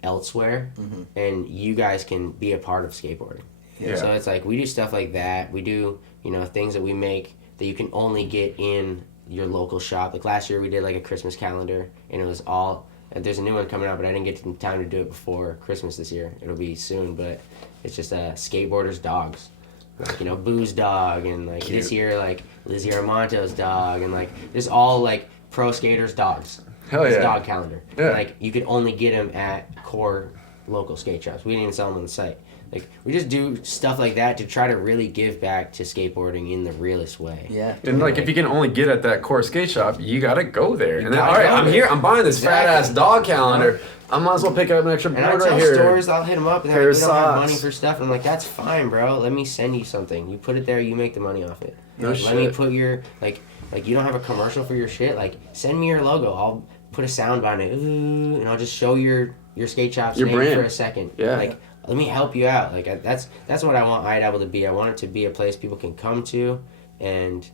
elsewhere, and you guys can be a part of skateboarding. Yeah. So it's like, we do stuff like that. We do, you know, things that we make that you can only get in your local shop. Like last year we did like a Christmas calendar, and it was all, and there's a new one coming out, but I didn't get time to do it before Christmas this year. It'll be soon, but it's just skateboarders' dogs. Like, you know, Boo's dog, and like Cute. this year, like Lizzie Armanto's dog, and like just all like pro skaters' dogs. Hell It's yeah. a dog calendar. Yeah. And, like, you could only get them at core local skate shops. We didn't even sell them on the site. Like, we just do stuff like that to try to really give back to skateboarding in the realest way. Yeah. And like, if you can only get at that core skate shop, you gotta go there. And then, gotta all right, go I'm there. here. I'm buying this Exactly. fat ass dog calendar. I might as well pick up an extra And I board tell right here. stores, I'll hit them up, and they're Pair like, of we don't have socks. money for stuff. And I'm like, that's fine, bro. Let me send you something. You put it there, you make the money off it. No Let me shit. put your, like you don't have a commercial for your shit? Like, send me your logo. I'll put a sound on it, ooh, and I'll just show your skate shop's Your name brand. for a second. Yeah. Like, let me help you out. Like, that's what I want iDabble to be. I want it to be a place people can come to, and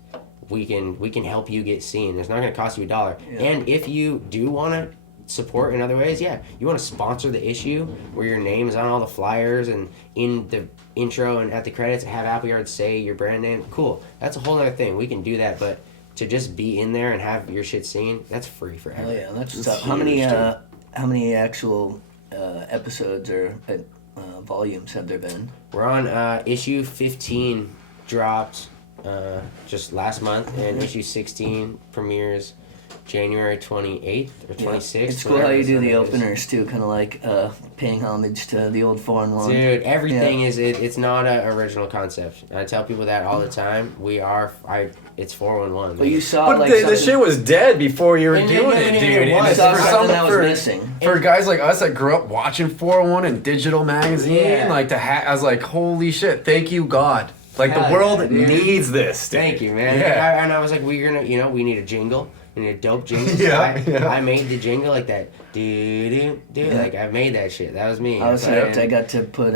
we can help you get seen. It's not going to cost you $1. Yeah. And if you do want to support in other ways, yeah, you want to sponsor the issue where your name is on all the flyers and in the intro and at the credits, have Appleyard say your brand name. Cool. That's a whole other thing. We can do that, but to just be in there and have your shit seen, that's free forever. Hell yeah, that's It's tough. huge, How many actual episodes or volumes have there been? We're on issue 15 dropped just last month, and issue 16 premieres January 28th or 26th. It's cool how whatever you do Sunday the is. openers too, kind of like paying homage to the old 4-in-1. Dude, everything it's not an original concept. I tell people that all the time. It's 411. But you saw But like the something, shit was dead before you were And doing it, it dude. was. And you it's saw for something that was for- missing. For guys like us that grew up watching 401 and digital magazine, Yeah. like I was like, holy shit, thank you God. Like Hell the world yeah, dude. needs this. Dude. Thank you, man. Yeah. And I was like, we're gonna, we need a jingle. We need a dope jingle. So Yeah. I made the jingle like that. Do. Yeah. Like, I made that shit. That was me. I was Fucking- hyped. I got to put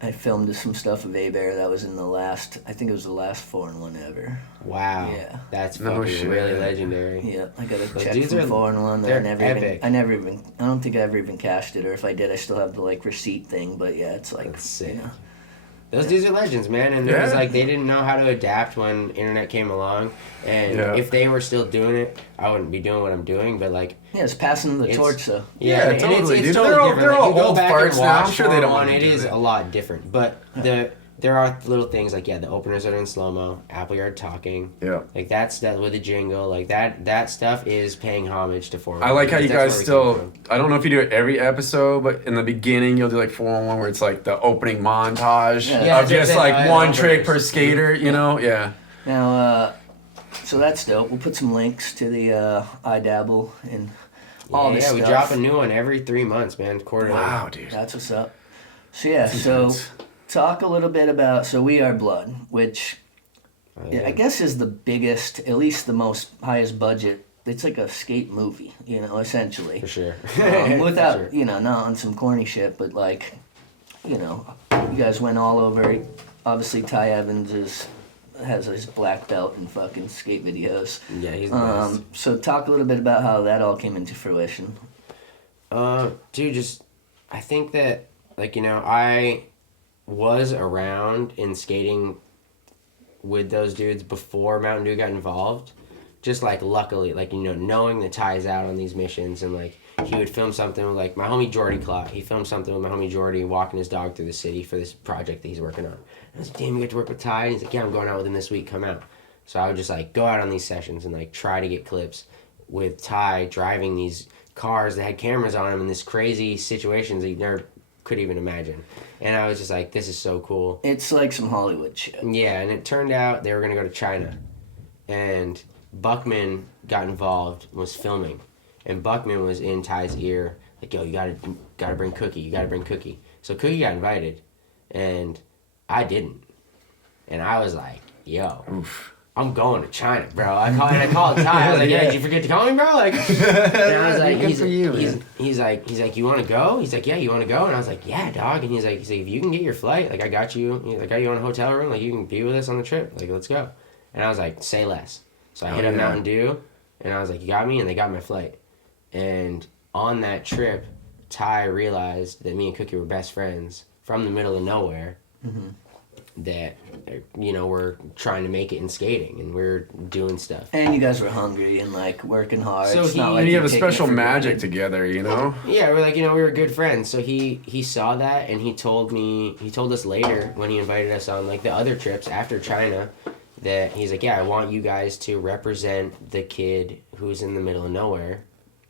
I filmed some stuff of A-Bear that was in the last, I think it was the last 4-in-1 ever. Wow. Yeah. That's No fucking shit. really legendary. Yeah, I got a Those check dudes from are- 4-in-1 that they're I never epic. even, I don't think I ever even cashed it, or if I did, I still have the like receipt thing, but yeah, it's like, That's sick. you know. Those dudes are legends, man, and it was Yeah. like they didn't know how to adapt when internet came along, and Yeah. if they were still doing it, I wouldn't be doing what I'm doing. But like, Yeah, it's passing the It's- torch, though. Yeah, and totally, it's dude. totally They're all- different. they're Like, all you go old back and farts now. I'm watch sure they don't 401, wanna it do is that. a lot different, but there are little things like the openers that are in slow mo, Appleyard talking, Yeah. like that's that with a jingle, like that stuff is paying homage to 401. I like how you because guys that's where we still. came from. I don't know if you do it every episode, but in the beginning you'll do like 401 where it's like the opening montage Yeah, of just like I one know, trick but per skater. You know, yeah. Now, so that's dope. We'll put some links to the iDabble and all this we stuff. drop a new one every 3 months, man. Quarterly. Wow, dude. That's what's up. So yeah, so talk a little bit about We Are Blood, which I guess is the biggest, at least the most highest budget. It's like a skate movie, essentially. For sure. Without, For sure. not on some corny shit, but like, you guys went all over. Obviously, Ty Evans has his black belt in fucking skate videos. Yeah, he's the best. So talk a little bit about how that all came into fruition. Dude, I think that, I was around in skating with those dudes before Mountain Dew got involved. Just, luckily, knowing the Ty's out on these missions, and, he would film something with, my homie Jordy Clot. He filmed something with my homie Jordy walking his dog through the city for this project that he's working on. I was like, damn, you get to work with Ty? And he's like, yeah, I'm going out with him this week, come out. So I would just, go out on these sessions and, try to get clips with Ty driving these cars that had cameras on them in this crazy situations that you never could even imagine. And I was just like, this is so cool. It's like some Hollywood shit. Yeah, and it turned out they were going to go to China. And Buckman got involved, was filming. And Buckman was in Ty's ear, like, yo, you gotta bring Cookie, you gotta bring Cookie. So Cookie got invited, and I didn't. And I was like, yo, I'm going to China, bro. I called Ty. I was like, yeah, did you forget to call me, bro? And I was like, he's like, you want to go? He's like, yeah, you want to go? And I was like, yeah, dog. And he's like, if you can get your flight, I got you. I got you on a hotel room. You can be with us on the trip. Let's go. And I was like, say less. So I hit up Mountain Dew, and I was like, you got me? And they got my flight. And on that trip, Ty realized that me and Cookie were best friends from the middle of nowhere. Mm-hmm. That, we're trying to make it in skating, and we're doing stuff. And you guys were hungry and, working hard. So it's not like you have a taking it special for magic granted. together, Yeah, we're we were good friends. So he saw that, and he told us later when he invited us on, the other trips after China, that he's like, yeah, I want you guys to represent the kid who's in the middle of nowhere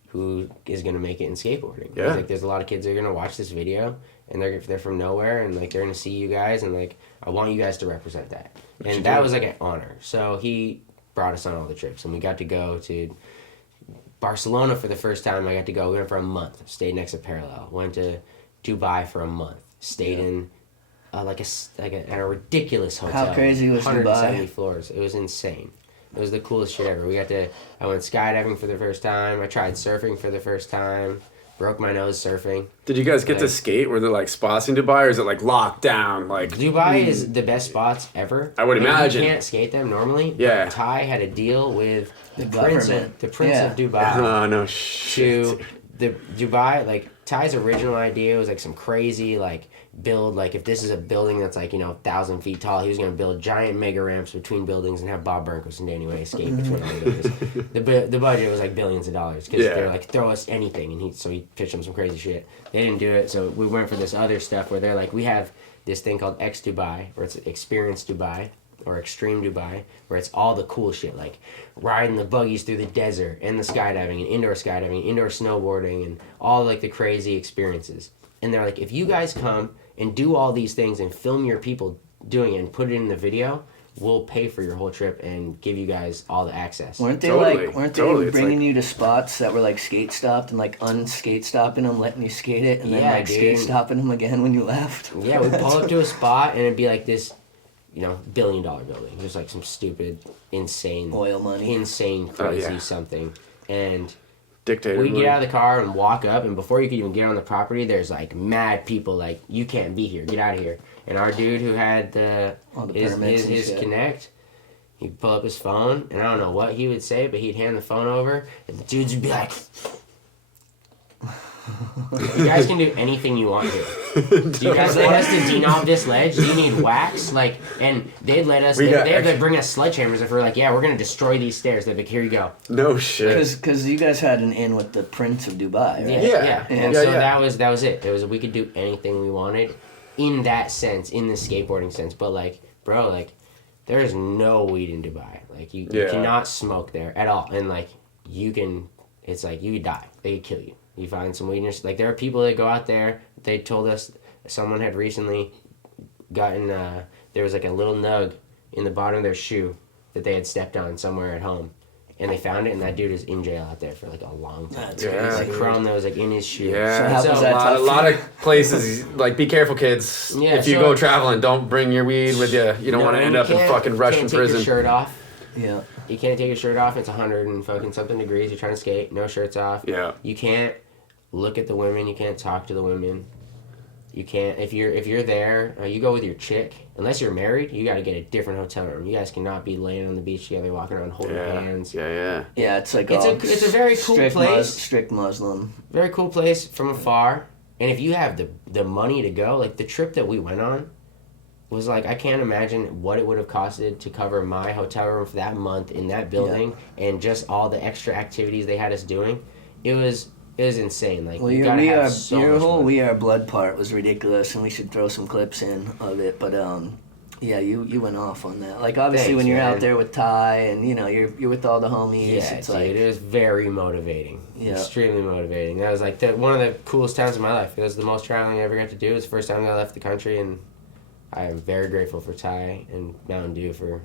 who is going to make it in skateboarding. Yeah. He's like, there's a lot of kids that are going to watch this video, and they're from nowhere, and, they're going to see you guys, and, I want you guys to represent that. And that was, an honor. So he brought us on all the trips, and we got to go to Barcelona for the first time. I got to go. We went for a month. Stayed next to Parallel. Went to Dubai for a month. Stayed in a ridiculous hotel. How crazy was 170 Dubai? floors. It was insane. It was the coolest shit ever. I went skydiving for the first time. I tried surfing for the first time. Broke my nose surfing. Did you guys get to skate? Were there spots in Dubai, or is it locked down? Dubai is the best spots ever. I would imagine. You can't skate them normally. Yeah. But Ty had a deal with the government. Prince of Dubai. Oh no shit. To the Dubai, Ty's original idea was some crazy build, if this is a building that's 1,000 feet tall, he was going to build giant mega ramps between buildings and have Bob Burnquist and Danny Way skate between all the buildings. The budget was billions of dollars because they're throw us anything, and he pitched them some crazy shit. They didn't do it, so we went for this other stuff where they're we have this thing called X Dubai, or it's Experience Dubai or Extreme Dubai, where it's all the cool shit, riding the buggies through the desert, and the skydiving, and indoor snowboarding, and all the crazy experiences. And they're if you guys come and do all these things and film your people doing it and put it in the video, we'll pay for your whole trip and give you guys all the access. Weren't they Totally. It's bringing you to spots that were skate stopped and unskate stopping them, letting you skate it, and then skate stopping them again when you left? Yeah, we pull up to a spot and it'd be this, $1 billion building, just some stupid, insane oil money, insane crazy something, and dictator. we get out of the car and walk up, and before you could even get on the property, there's mad people you can't be here, get out of here. And our dude who had his Connect, he'd pull up his phone, and I don't know what he would say, but he'd hand the phone over, and the dudes would be like, you guys can do anything you want here. Do you guys want us to denob this ledge? Do you need wax? And they'd let us, they'd bring us sledgehammers if we're yeah, we're going to destroy these stairs. They'd be here you go. No shit. Because you guys had an in with the Prince of Dubai, right? Yeah. And so that was it. It was, we could do anything we wanted in that sense, in the skateboarding sense. But bro, there is no weed in Dubai. You cannot smoke there at all. And you can, it's you could die. They could kill you. You find some weed in your, there are people that go out there. They told us someone had recently gotten, there was a little nug in the bottom of their shoe that they had stepped on somewhere at home. and they found it, and that dude is in jail out there for like a long time. That's Yeah. crazy. Like chrome that was like in his shoe. Yeah, So how was a that lot, tough? a lot of places like be careful, kids. Yeah, if you so- go traveling, don't bring your weed with you. You don't want to end up in fucking Russian can't take prison. your shirt off. Yeah. You can't take your shirt off. It's 100 and fucking something degrees. You're trying to skate. No shirts off. Yeah. You can't look at the women. You can't talk to the women. You can't if you're there. You go with your chick. Unless you're married, you got to get a different hotel room. You guys cannot be laying on the beach together, walking around holding hands. Yeah. Yeah, it's like It's all a very cool strict place. Strict Muslim. Very cool place from afar. And if you have the money to go, like the trip that we went on was like, I can't imagine what it would have costed to cover my hotel room for that month in that building and just all the extra activities they had us doing. It was insane. Like, Well, you your gotta we have are so your much whole money. We Are Blood part was ridiculous, and we should throw some clips in of it. But yeah, you went off on that. Like obviously Thanks, when you're man. out there with Ty and you're with all the homies, Yeah, it's dude, like it was very motivating. Yeah. Extremely motivating. That was like one of the coolest times of my life. It was the most traveling I ever got to do. It was the first time I left the country, and I am very grateful for Ty and Mountain Dew for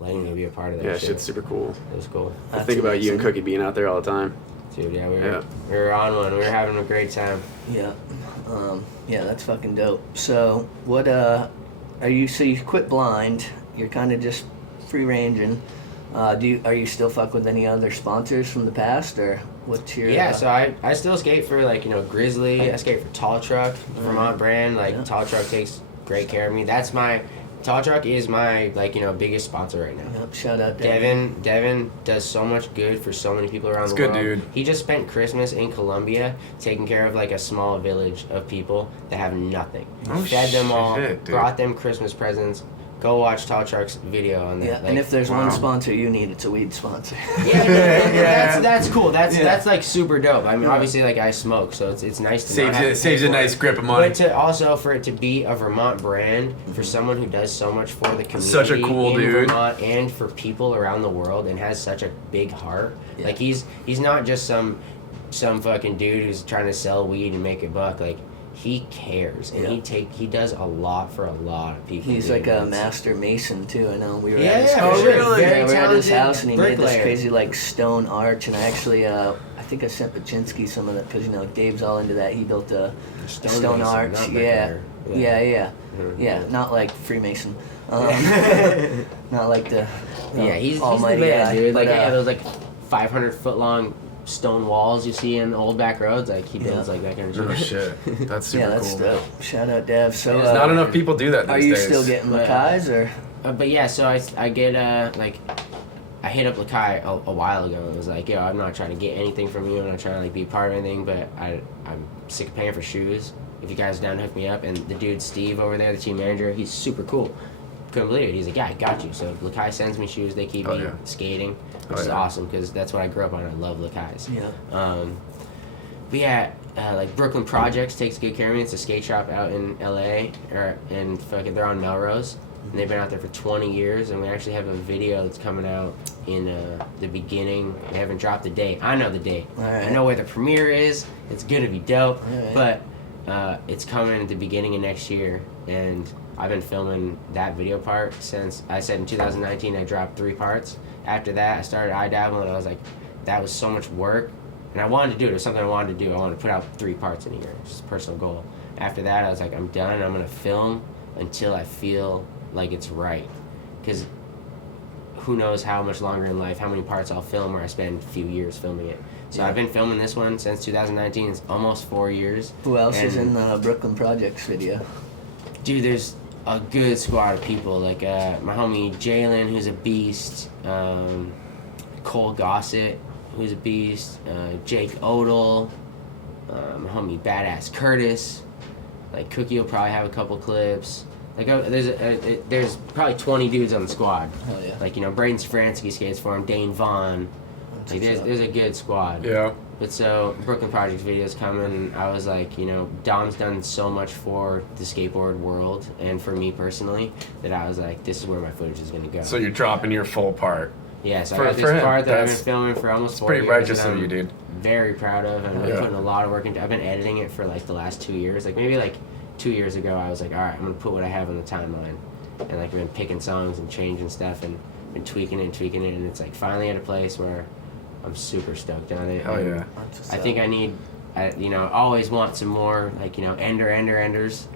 letting me be a part of that Yeah, shit. shit's super cool. It was cool. I That's think about you and amazing. Cookie being out there all the time. Dude, yeah, Yeah. we were on one. We were having a great time. Yeah, yeah, that's fucking dope. So what are you? So you quit blind. You're kind of just free ranging. Are you still fuck with any other sponsors from the past, or what's your? Yeah, so I still skate for like Grizzly. I skate for Tall Truck, Vermont brand. Like Yeah. Tall Truck takes great care of me. Tall Truck is my biggest sponsor right now. Yep, shout out Devin. Devin does so much good for so many people around That's the good, world. dude. He just spent Christmas in Colombia taking care of like a small village of people that have nothing. Oh, Fed them all, shit, dude. brought them Christmas presents. Go watch Tall Truck's video on that. Yeah, Like, and if there's one wow. sponsor you need, it's a weed sponsor. yeah, that's cool. That's Yeah. that's like super dope. I mean, obviously, like I smoke, so it's nice to not Saves have you, to saves pay a for nice it. grip of money. But to also for it to be a Vermont brand for someone who does so much for the community, Such a cool in dude. Vermont and for people around the world, and has such a big heart. Yeah. Like he's not just some fucking dude who's trying to sell weed and make a buck. Like he cares, and Yeah. he does a lot for a lot of people. He's dude. like a It's- master mason too. I know we were Yeah, at his yeah, house. for sure. really? Yeah, Very we were at his talented house and he made this bricklayer. crazy like stone arch. And I actually, I think I sent Paczynski some of that because Dave's all into that. He built a stone mason, arch. not Yeah. bricklayer. Yeah, Mhm. yeah. Not like Freemason. Not like the Yeah, he's the almighty man, guy. dude. Like, But, yeah, those like 500-foot long stone walls you see in old back roads. Like he builds Yeah. like that kind of Oh, shit. shit. That's super yeah, that's cool. dope. Shout out Dev. So There's not enough people do that these are you days. still getting But, Lakai's or? But yeah, so I get like I hit up Lakai a while ago. It was like, yo, I'm not trying to get anything from you. I'm not trying to like be part of anything, but I'm sick of paying for shoes. If you guys are down, hook me up. And the dude Steve over there, the team manager, he's super cool. Couldn't believe it. He's like, yeah, I got you. So Lakai sends me shoes. They keep Oh, me yeah. skating, which Oh, is yeah. awesome because that's what I grew up on. I love Lakai's. Yeah. But yeah, like Brooklyn Projects takes good care of me. It's a skate shop out in LA, and fucking they're on Melrose. And they've been out there for 20 years, and we actually have a video that's coming out in the beginning. They haven't dropped the date. I know the date. Alright. I know where the premiere is. It's gonna be dope. Alright. But it's coming at the beginning of next year, and I've been filming that video part since I said in 2019 I dropped 3 parts. After that, I started I Dabble, and I was like, that was so much work, and I wanted to do it. It was something I wanted to do. I wanted to put out 3 parts in a year. It's just a personal goal. After that, I was like, I'm done. I'm gonna film until I feel like it's right, because who knows how much longer in life, how many parts I'll film where I spend a few years filming it. So Yeah. I've been filming this one since 2019. It's almost 4 years. Who else is And- in the Brooklyn Projects video? Dude, there's a good squad of people. Like my homie Jalen, who's a beast. Cole Gossett, who's a beast. Jake Odell. My homie Badass Curtis. Like Cookie will probably have a couple clips. Like there's probably 20 dudes on the squad. Hell yeah. Like Braden Stefanski skates for him. Dane Vaughn. Like there's a good squad. Yeah. But so Brooklyn Projects videos coming, and I was like, Dom's done so much for the skateboard world and for me personally that I was like, this is where my footage is gonna go. So you're dropping your full part. Yeah, so for- I got for this him, part that I've been that's- filming for almost 4 Pretty years. righteous that of I'm you, dude. Very proud of. I've been Yeah. putting a lot of work into. I've been editing it for like the last 2 years. Like maybe like 2 years ago, I was like, all right, I'm gonna put what I have on the timeline, and like I've been picking songs and changing stuff, and been tweaking it, and it's like finally at a place where I'm super stoked on it. Hell yeah. I think I always want some more, like, enders.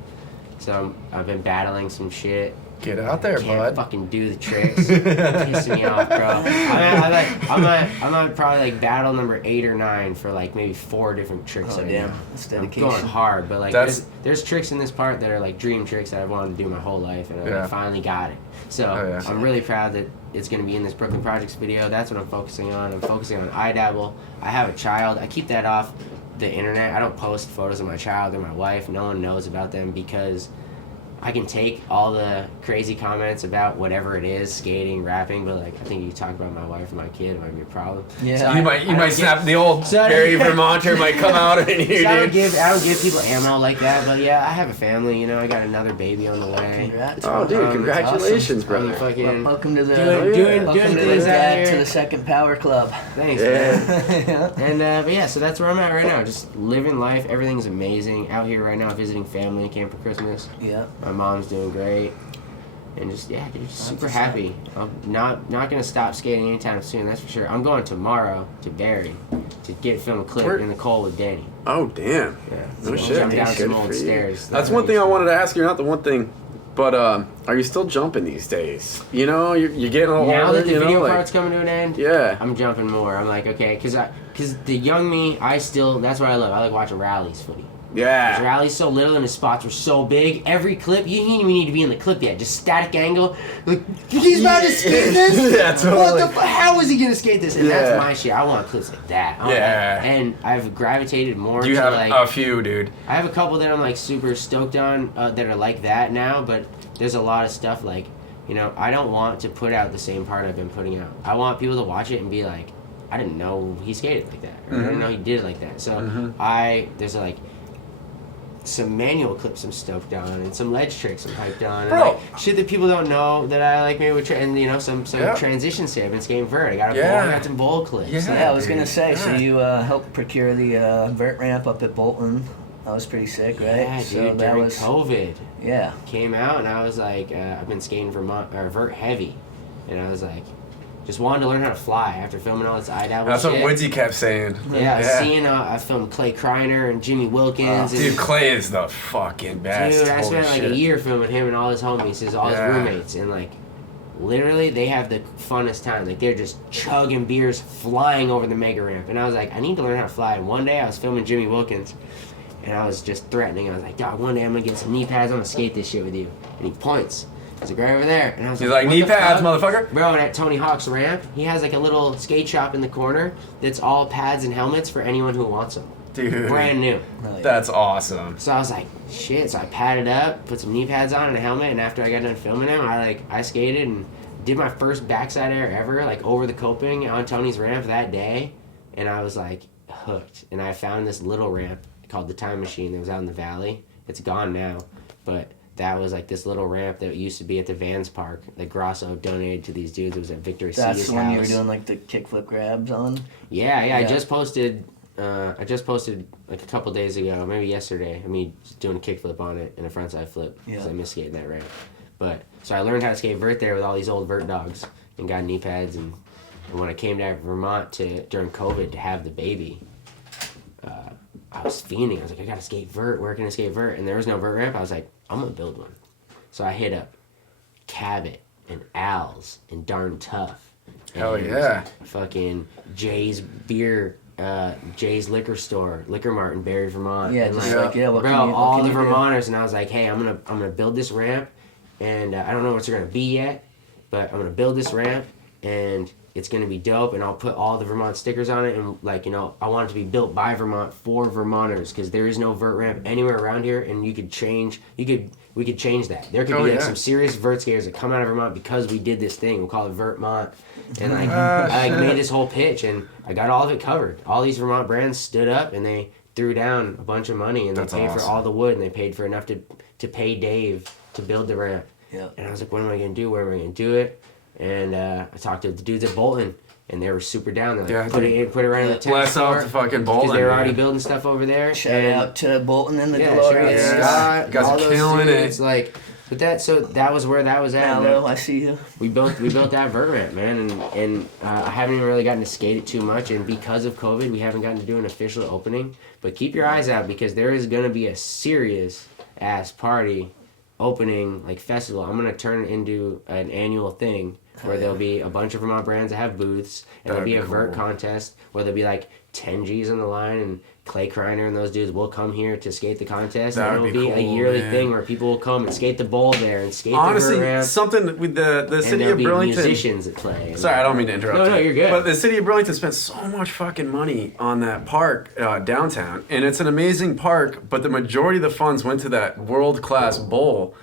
So I've been battling some shit. Get out there, Can't bud. fucking do the tricks. Pissing me off, bro. I'm at probably like battle number 8 or 9 for like maybe 4 different tricks. Oh, right damn. now. That's I'm dedication. going hard, but like That's- there's tricks in this part that are like dream tricks that I've wanted to do my whole life, and Yeah. I finally got it. So I'm really proud that it's going to be in this Brooklyn Projects video. That's what I'm focusing on. I'm focusing on iDabble. I have a child. I keep that off the internet. I don't post photos of my child or my wife. No one knows about them because I can take all the crazy comments about whatever it is, skating, rapping, but like I think you talk about my wife or my kid, it might be a problem. Yeah. So You I might don't snap the old So- Barry Vermonter might come out in here, So I don't dude. give people ammo like that, but yeah, I have a family. I got another baby on the way. Congrats. Oh, dude, That's congratulations, I'm brother. fucking Welcome to the doing welcome to the things out dad here. to the second power club. Thanks, Yeah. man. Yeah. And but yeah, so that's where I'm at right now. Just living life. Everything's amazing. Out here right now, visiting family. Came for Christmas. Yeah. My mom's doing great. And just dude, just super what's happy. I'm not gonna stop skating anytime soon. That's for sure. I'm going tomorrow to Barre to get film a clip Where- in the cold with Danny. Oh, damn. Yeah. No So shit, jump dude. down Good some old for you. stairs. That's one thing I wanted to ask you. Not the one thing, but are you still jumping these days? You're getting a little Now older, that the video like, part's coming to an end, yeah. I'm jumping more. I'm like, okay, because the young me, that's what I love. I like watching rallies footy. His Yeah. rally's so little and his spots were so big. Every clip, you didn't even need to be in the clip yet. Just static angle. Like, he's about to skate this? Yeah, totally. What the how is he going to skate this? And Yeah. that's my shit. I want clips like that. Yeah. And I've gravitated more You to have like... a few, dude. I have a couple that I'm like super stoked on that are like that now, but there's a lot of stuff like, I don't want to put out the same part I've been putting out. I want people to watch it and be like, I didn't know he skated like that. Or I didn't know he did it like that. So there's like some manual clips I'm stoked on and some ledge tricks I'm hyped on. And Bro. like shit that people don't know that I like maybe would and some Yeah. transition stuff. I've been skating vert. I got Yeah. I got some bowl clips. Yeah. Yeah, I was dude. gonna say. So Yeah. you helped procure the vert ramp up at Bolton. That was pretty sick, right? Yeah, dude, So that during was COVID. yeah. Came out and I was like, I've been skating vert heavy, and I was like, just wanted to learn how to fly after filming all this iDabble That's shit. what Woodsy kept saying. Yeah, I was seeing, I filmed Clay Kreiner and Jimmy Wilkins. and, Dude, Clay is the fucking best. dude, I Holy spent like shit. a year filming him and all his homies, all his Yeah. roommates, and like, literally, they have the funnest time. Like, they're just chugging beers, flying over the mega ramp, and I was like, I need to learn how to fly. And one day I was filming Jimmy Wilkins. And I was just threatening. I was like, dog, one day I'm gonna get some knee pads. I'm gonna skate this shit with you. And he points. I was like, right over there. And I was He's like, what knee the pads, fuck?" motherfucker. Bro, and at Tony Hawk's ramp, he has like a little skate shop in the corner that's all pads and helmets for anyone who wants them. Dude. Brand new. Oh, yeah. That's awesome. So I was like, shit. So I padded up, put some knee pads on and a helmet. And after I got done filming him, I skated and did my first backside air ever, like over the coping on Tony's ramp that day. And I was like hooked. And I found this little ramp called the Time Machine that was out in the valley. It's gone now, but that was like this little ramp that used to be at the Vans Park that Grosso donated to these dudes. It was at Victor That's C's the one house. you were doing like the kickflip grabs on. Yeah. I Yeah. just posted like a couple days ago, maybe yesterday. Me doing a kickflip on it and a frontside flip because Yeah. I miss skating that ramp. But so I learned how to skate vert there with all these old vert dogs and got knee pads. And when I came to Vermont during COVID to have the baby, I was fiending. I was like, I gotta skate vert. Where can I skate vert? And there was no vert ramp. I was like, I'm gonna build one. So I hit up Cabot and Al's and Darn Tough. Hell and yeah. Fucking Jay's Jay's liquor store, Liquor Mart in Barre, Vermont. Yeah, and just like yeah. What bro, can you, what all can the you do? Vermonters, and I was like, hey, I'm gonna build this ramp, and I don't know what they're gonna be yet, but I'm gonna build this ramp, and it's gonna be dope, and I'll put all the Vermont stickers on it, and like I want it to be built by Vermont for Vermonters, because there is no vert ramp anywhere around here, and we could change that. There could Oh, be like yeah. some serious vert skaters that come out of Vermont because we did this thing. We'll call it Vertmont, and like I like made this whole pitch, and I got all of it covered. All these Vermont brands stood up, and they threw down a bunch of money, and That's they paid for awesome. all the wood, and they paid for enough to pay Dave to build the ramp. Yeah. And I was like, what am I gonna do? Where am I gonna do it? And I talked to the dudes at Bolton, and they were super down. They're like, Yeah, put it right on the tent Bless floor, out to fucking because Bolton. they were already man. building stuff over there. Shout and out to Bolton and the yeah, shout out to Glorious. Yeah. Scott, You guys all are those killing dudes, it. like But that was where that was at. Mallow, I see you. We built that vert ramp, man, and I haven't even really gotten to skate it too much, and because of COVID, we haven't gotten to do an official opening. But keep your eyes out because there is gonna be a serious ass party opening like festival. I'm gonna turn it into an annual thing where there'll be a bunch of Vermont brands that have booths, and there'll be a vert contest where there'll be like 10 G's on the line, and Clay Kreiner and those dudes will come here to skate the contest. That and would it'll be be cool, a yearly man. thing where people will come and skate the bowl there and skate Honestly, the vert ramp. something with the And city there'll of be Burlington. musicians that play. Sorry, I don't mean to interrupt. No, you. you're good. But the city of Burlington spent so much fucking money on that park downtown, and it's an amazing park. But the majority of the funds went to that world-class bowl.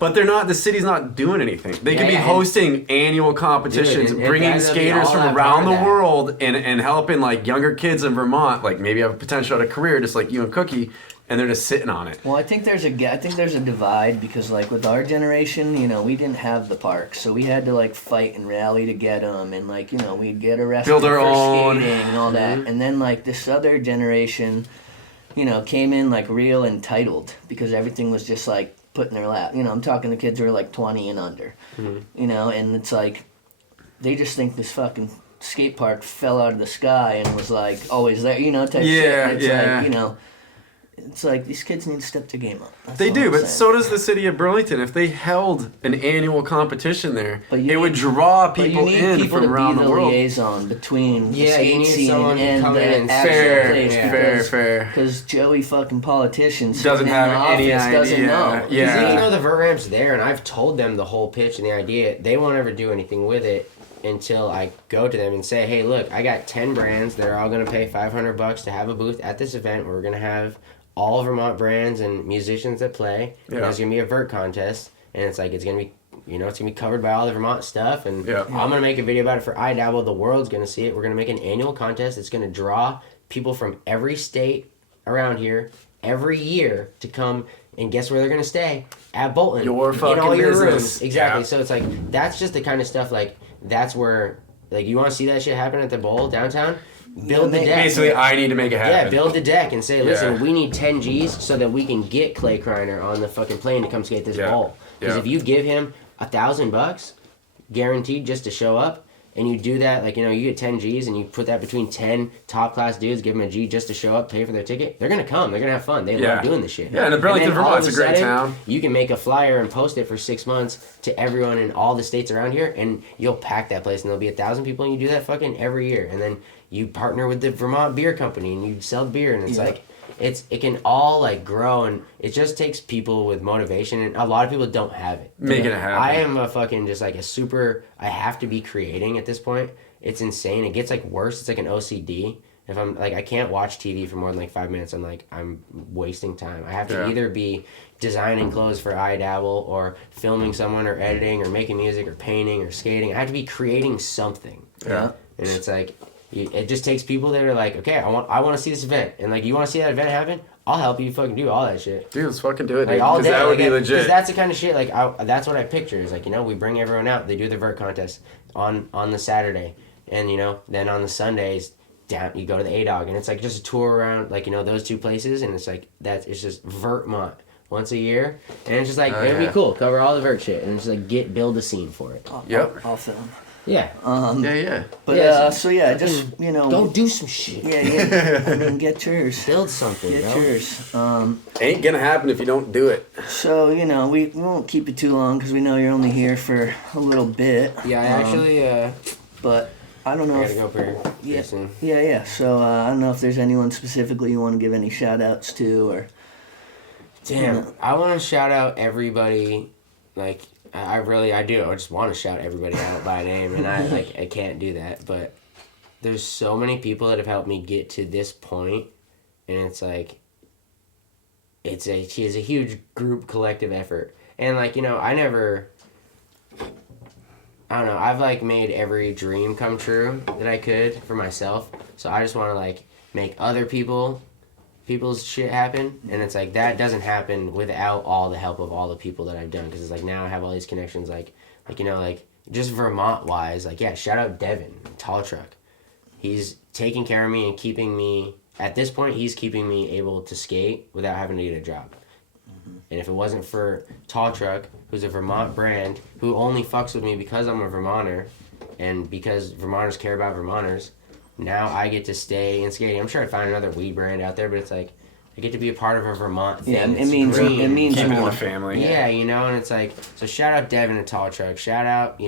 But they're not. The city's not doing anything. They could be and- hosting annual competitions, and bringing that'll be skaters all from that around the part of that. world, and helping like younger kids in Vermont, like maybe have a potential at a career, just like you and Cookie, and they're just sitting on it. Well, I think there's a divide because like with our generation, you know, we didn't have the parks, so we had to like fight and rally to get them, and like, you know, we'd get arrested Build our for own. skating and all that, and then like this other generation, you know, came in like real entitled because everything was just like put in their lap. You know, I'm talking to kids who are like 20 and under, you know, and it's like they just think this fucking skate park fell out of the sky and was like always there, you know, type shit. Yeah, And it's yeah. like, you know, it's like these kids need to step their game up. That's They all do, I'm but saying. so does the city of Burlington. If they held an annual competition there, But you it would need- draw But people you need in people from to around be the the world. liaison between the Yeah, you skate need scene someone to and come in the and actual Fair, place. fair. Because Joey fucking politicians Doesn't sitting in the have any office doesn't idea. know. Yeah. Because even though the vert ramp's there, and I've told them the whole pitch and the idea, they won't ever do anything with it until I go to them and say, hey, look, I got 10 brands. They're all going to pay $500 to have a booth at this event where we're going to have all Vermont brands and musicians that play. And Yeah. there's going to be a vert contest. And it's like, it's going to be, you know, it's going to be covered by all the Vermont stuff. And Yeah. I'm going to make a video about it for I Dabble. The world's going to see it. We're going to make an annual contest. It's going to draw people from every state around here every year to come, and guess where they're going to stay? At Bolton. Your in fucking all your business. rooms. Exactly. Yeah. So it's like, that's just the kind of stuff, like, that's where, like, you want to see that shit happen at the bowl downtown? Build the Yeah, deck. Basically, I need to make it happen. Yeah, build the deck and say, listen, Yeah. we need 10 G's so that we can get Clay Kreiner on the fucking plane to come skate this Yeah. bowl. Because Yeah. if you give him $1,000 guaranteed just to show up, and you do that, like, you know, you get 10 G's and you put that between 10 top class dudes, give them a G just to show up, pay for their ticket, they're going to come. They're going to have fun. They Yeah. love doing this shit. Yeah, and Burlington, then all Vermont's of a great sudden, town. You can make a flyer and post it for 6 months to everyone in all the states around here, and you'll pack that place, and there'll be 1,000 people, and you do that fucking every year. And then you partner with the Vermont Beer Company, and you sell beer, and it's Yeah. like, it can all like grow, and it just takes people with motivation, and a lot of people don't have it. Making it happen. I am a fucking just like a super. I have to be creating at this point. It's insane. It gets like worse. It's like an OCD. If I'm like, I can't watch TV for more than like 5 minutes. I'm wasting time. I have to Yeah. either be designing clothes for I Dabble, or filming someone, or editing, or making music, or painting, or skating. I have to be creating something. Yeah. And it's like, it just takes people that are like, okay, I want to see this event, and like, you want to see that event happen? I'll help you fucking do all that shit. Dude, let's fucking do it, dude. Like all 'Cause day, that would like, be 'cause legit. that's the kind of shit. Like that's what I picture. Is like, you know, we bring everyone out. They do the vert contest on the Saturday, and you know, then on the Sundays, down you go to the A Dog, and it's like just a tour around, like, you know, those two places, and it's like it's just Vertmont once a year, and it's just like, Oh, it'd be yeah. cool, cover all the vert shit, and it's like build a scene for it. Yep. I'll film. Yeah, Yeah. But Yeah, so yeah, just you know, go do some shit. yeah. I mean, get yours. Build something. Get yo. yours. Ain't gonna happen if you don't do it. So you know, we won't keep you too long because we know you're only here for a little bit. Yeah, I actually But I don't know. I If, gotta go pretty yeah, soon. yeah. So I don't know if there's anyone specifically you want to give any shout outs to, or Damn, Yeah. I want to shout out everybody. Like, I do. I just want to shout everybody out by name, and I can't do that. But there's so many people that have helped me get to this point, and it's like, it's a huge group collective effort. And like, you know, I don't know, I've like made every dream come true that I could for myself. So I just want to like make other people's shit happen, and it's like that doesn't happen without all the help of all the people that I've done, because it's like now I have all these connections, like you know, like just Vermont wise, like, yeah, shout out Devin, Tall Truck. He's taking care of me and keeping me, at this point, he's keeping me able to skate without having to get a job. And if it wasn't for Tall Truck, who's a Vermont brand, who only fucks with me because I'm a Vermonter, and because Vermonters care about Vermonters, now I get to stay in skating. I'm sure I'd find another weed brand out there, but it's like, I get to be a part of a Vermont thing. Yeah, it It's means green. it means Keep it in more. the family. Yeah, you know, and it's like, so shout out Devin at Tall Truck. Shout out,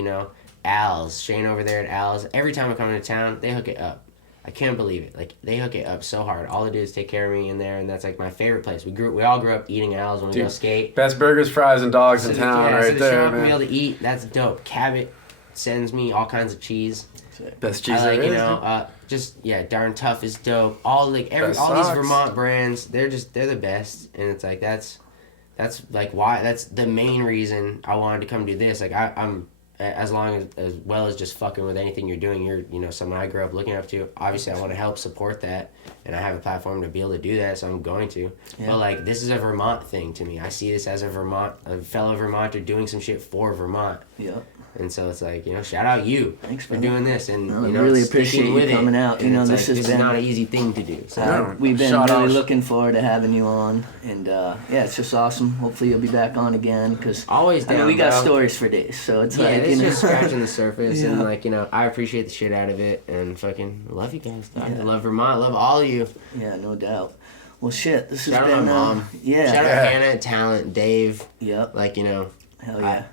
Al's. Shane over there at Al's. Every time I come into town, they hook it up. I can't believe it. Like, they hook it up so hard. All they do is take care of me in there, and that's like my favorite place. We all grew up eating Al's when we go skate. Best burgers, fries, and dogs in town, so right to there, show up and be man. able to eat, that's dope. Cabot sends me all kinds of cheese. Best cheese I like, there is. Darn Tough is dope. All these socks. Vermont brands, they're the best, and it's like that's like why that's the main reason I wanted to come do this. Like I'm as well as just fucking with anything you're doing, you're someone I grew up looking up to. Obviously I want to help support that, and I have a platform to be able to do that, so I'm going to. Yeah. But like, this is a Vermont thing to me. I see this as a fellow Vermonter doing some shit for Vermont. Yeah. And so it's like, shout out you. Thanks for doing this, and I really appreciate you coming out. This is been not an easy thing to do. So we've been really looking forward to having you on, and it's just awesome. Hopefully you'll be back on again, because always down, we got stories for days. So it's it's just scratching the surface, and I appreciate the shit out of it, and fucking love you guys. I love Vermont, love all of you. Yeah, no doubt. Well, shit, this shout has been. Shout out my mom. Yeah. Shout out Hannah, Talent, Dave. Yep. Hell yeah.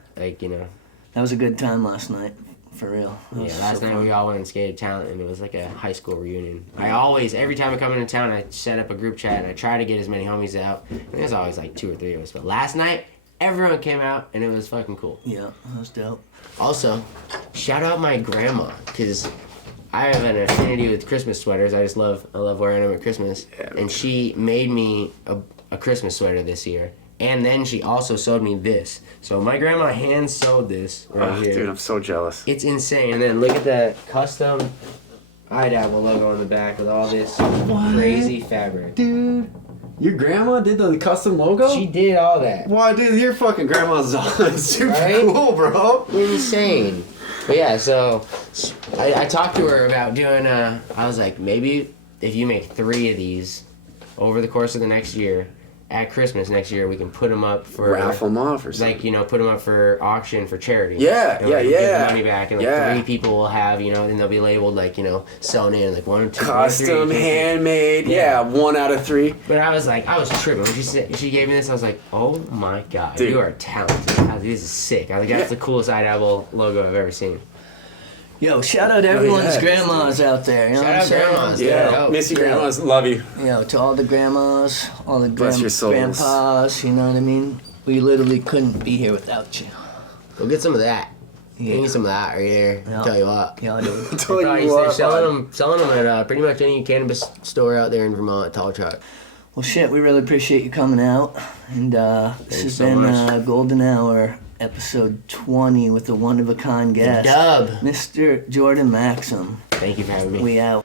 That was a good time last night, for real. Last night we all went and skated Talent, and it was like a high school reunion. Every time I come into town, I set up a group chat, and I try to get as many homies out. And there's always like 2 or 3 of us. But last night, everyone came out, and it was fucking cool. Yeah, that was dope. Also, shout out my grandma, because I have an affinity with Christmas sweaters. I love wearing them at Christmas. Yeah, and she made me a Christmas sweater this year. And then she also sewed me this. So my grandma hand sewed this right here. Dude, I'm so jealous. It's insane. And then look at the custom I Dabble logo on the back with all this crazy fabric. Dude, your grandma did the custom logo? She did all that. Wow, dude, your fucking grandma's super Right? cool, bro. Insane. But yeah, so I talked to her about doing I was like, maybe if you make 3 of these over the course of the next year, at Christmas next year, we can put them up for raffle them off or something. Like, put them up for auction for charity. Yeah, and, yeah. Give the money back, and 3 people will have, and they'll be labeled like, sewn in, like 1 or 2. Custom, 3, handmade. Yeah, 1 out of 3. But I was tripping when she gave me this. I was like, oh my god, dude, you are talented. This is sick. I think that's the coolest I Dabble logo I've ever seen. Yo, shout out everyone's grandmas out there. Shout out grandmas. Yeah, miss you grandmas. Love you. To all the grandmas, all the Bless your souls. grandpas, you know what I mean? We literally couldn't be here without you. Go get some of that. Yeah. Give me some of that right here. Yeah. Tell you what. Yeah, dude. They're selling them at pretty much any cannabis store out there in Vermont, Tall Truck. Well, shit, we really appreciate you coming out. And this has been Golden Hour, episode 20, with a one-of-a-kind guest. Dub. Mr. Jordan Maxham. Thank you for having me. We out.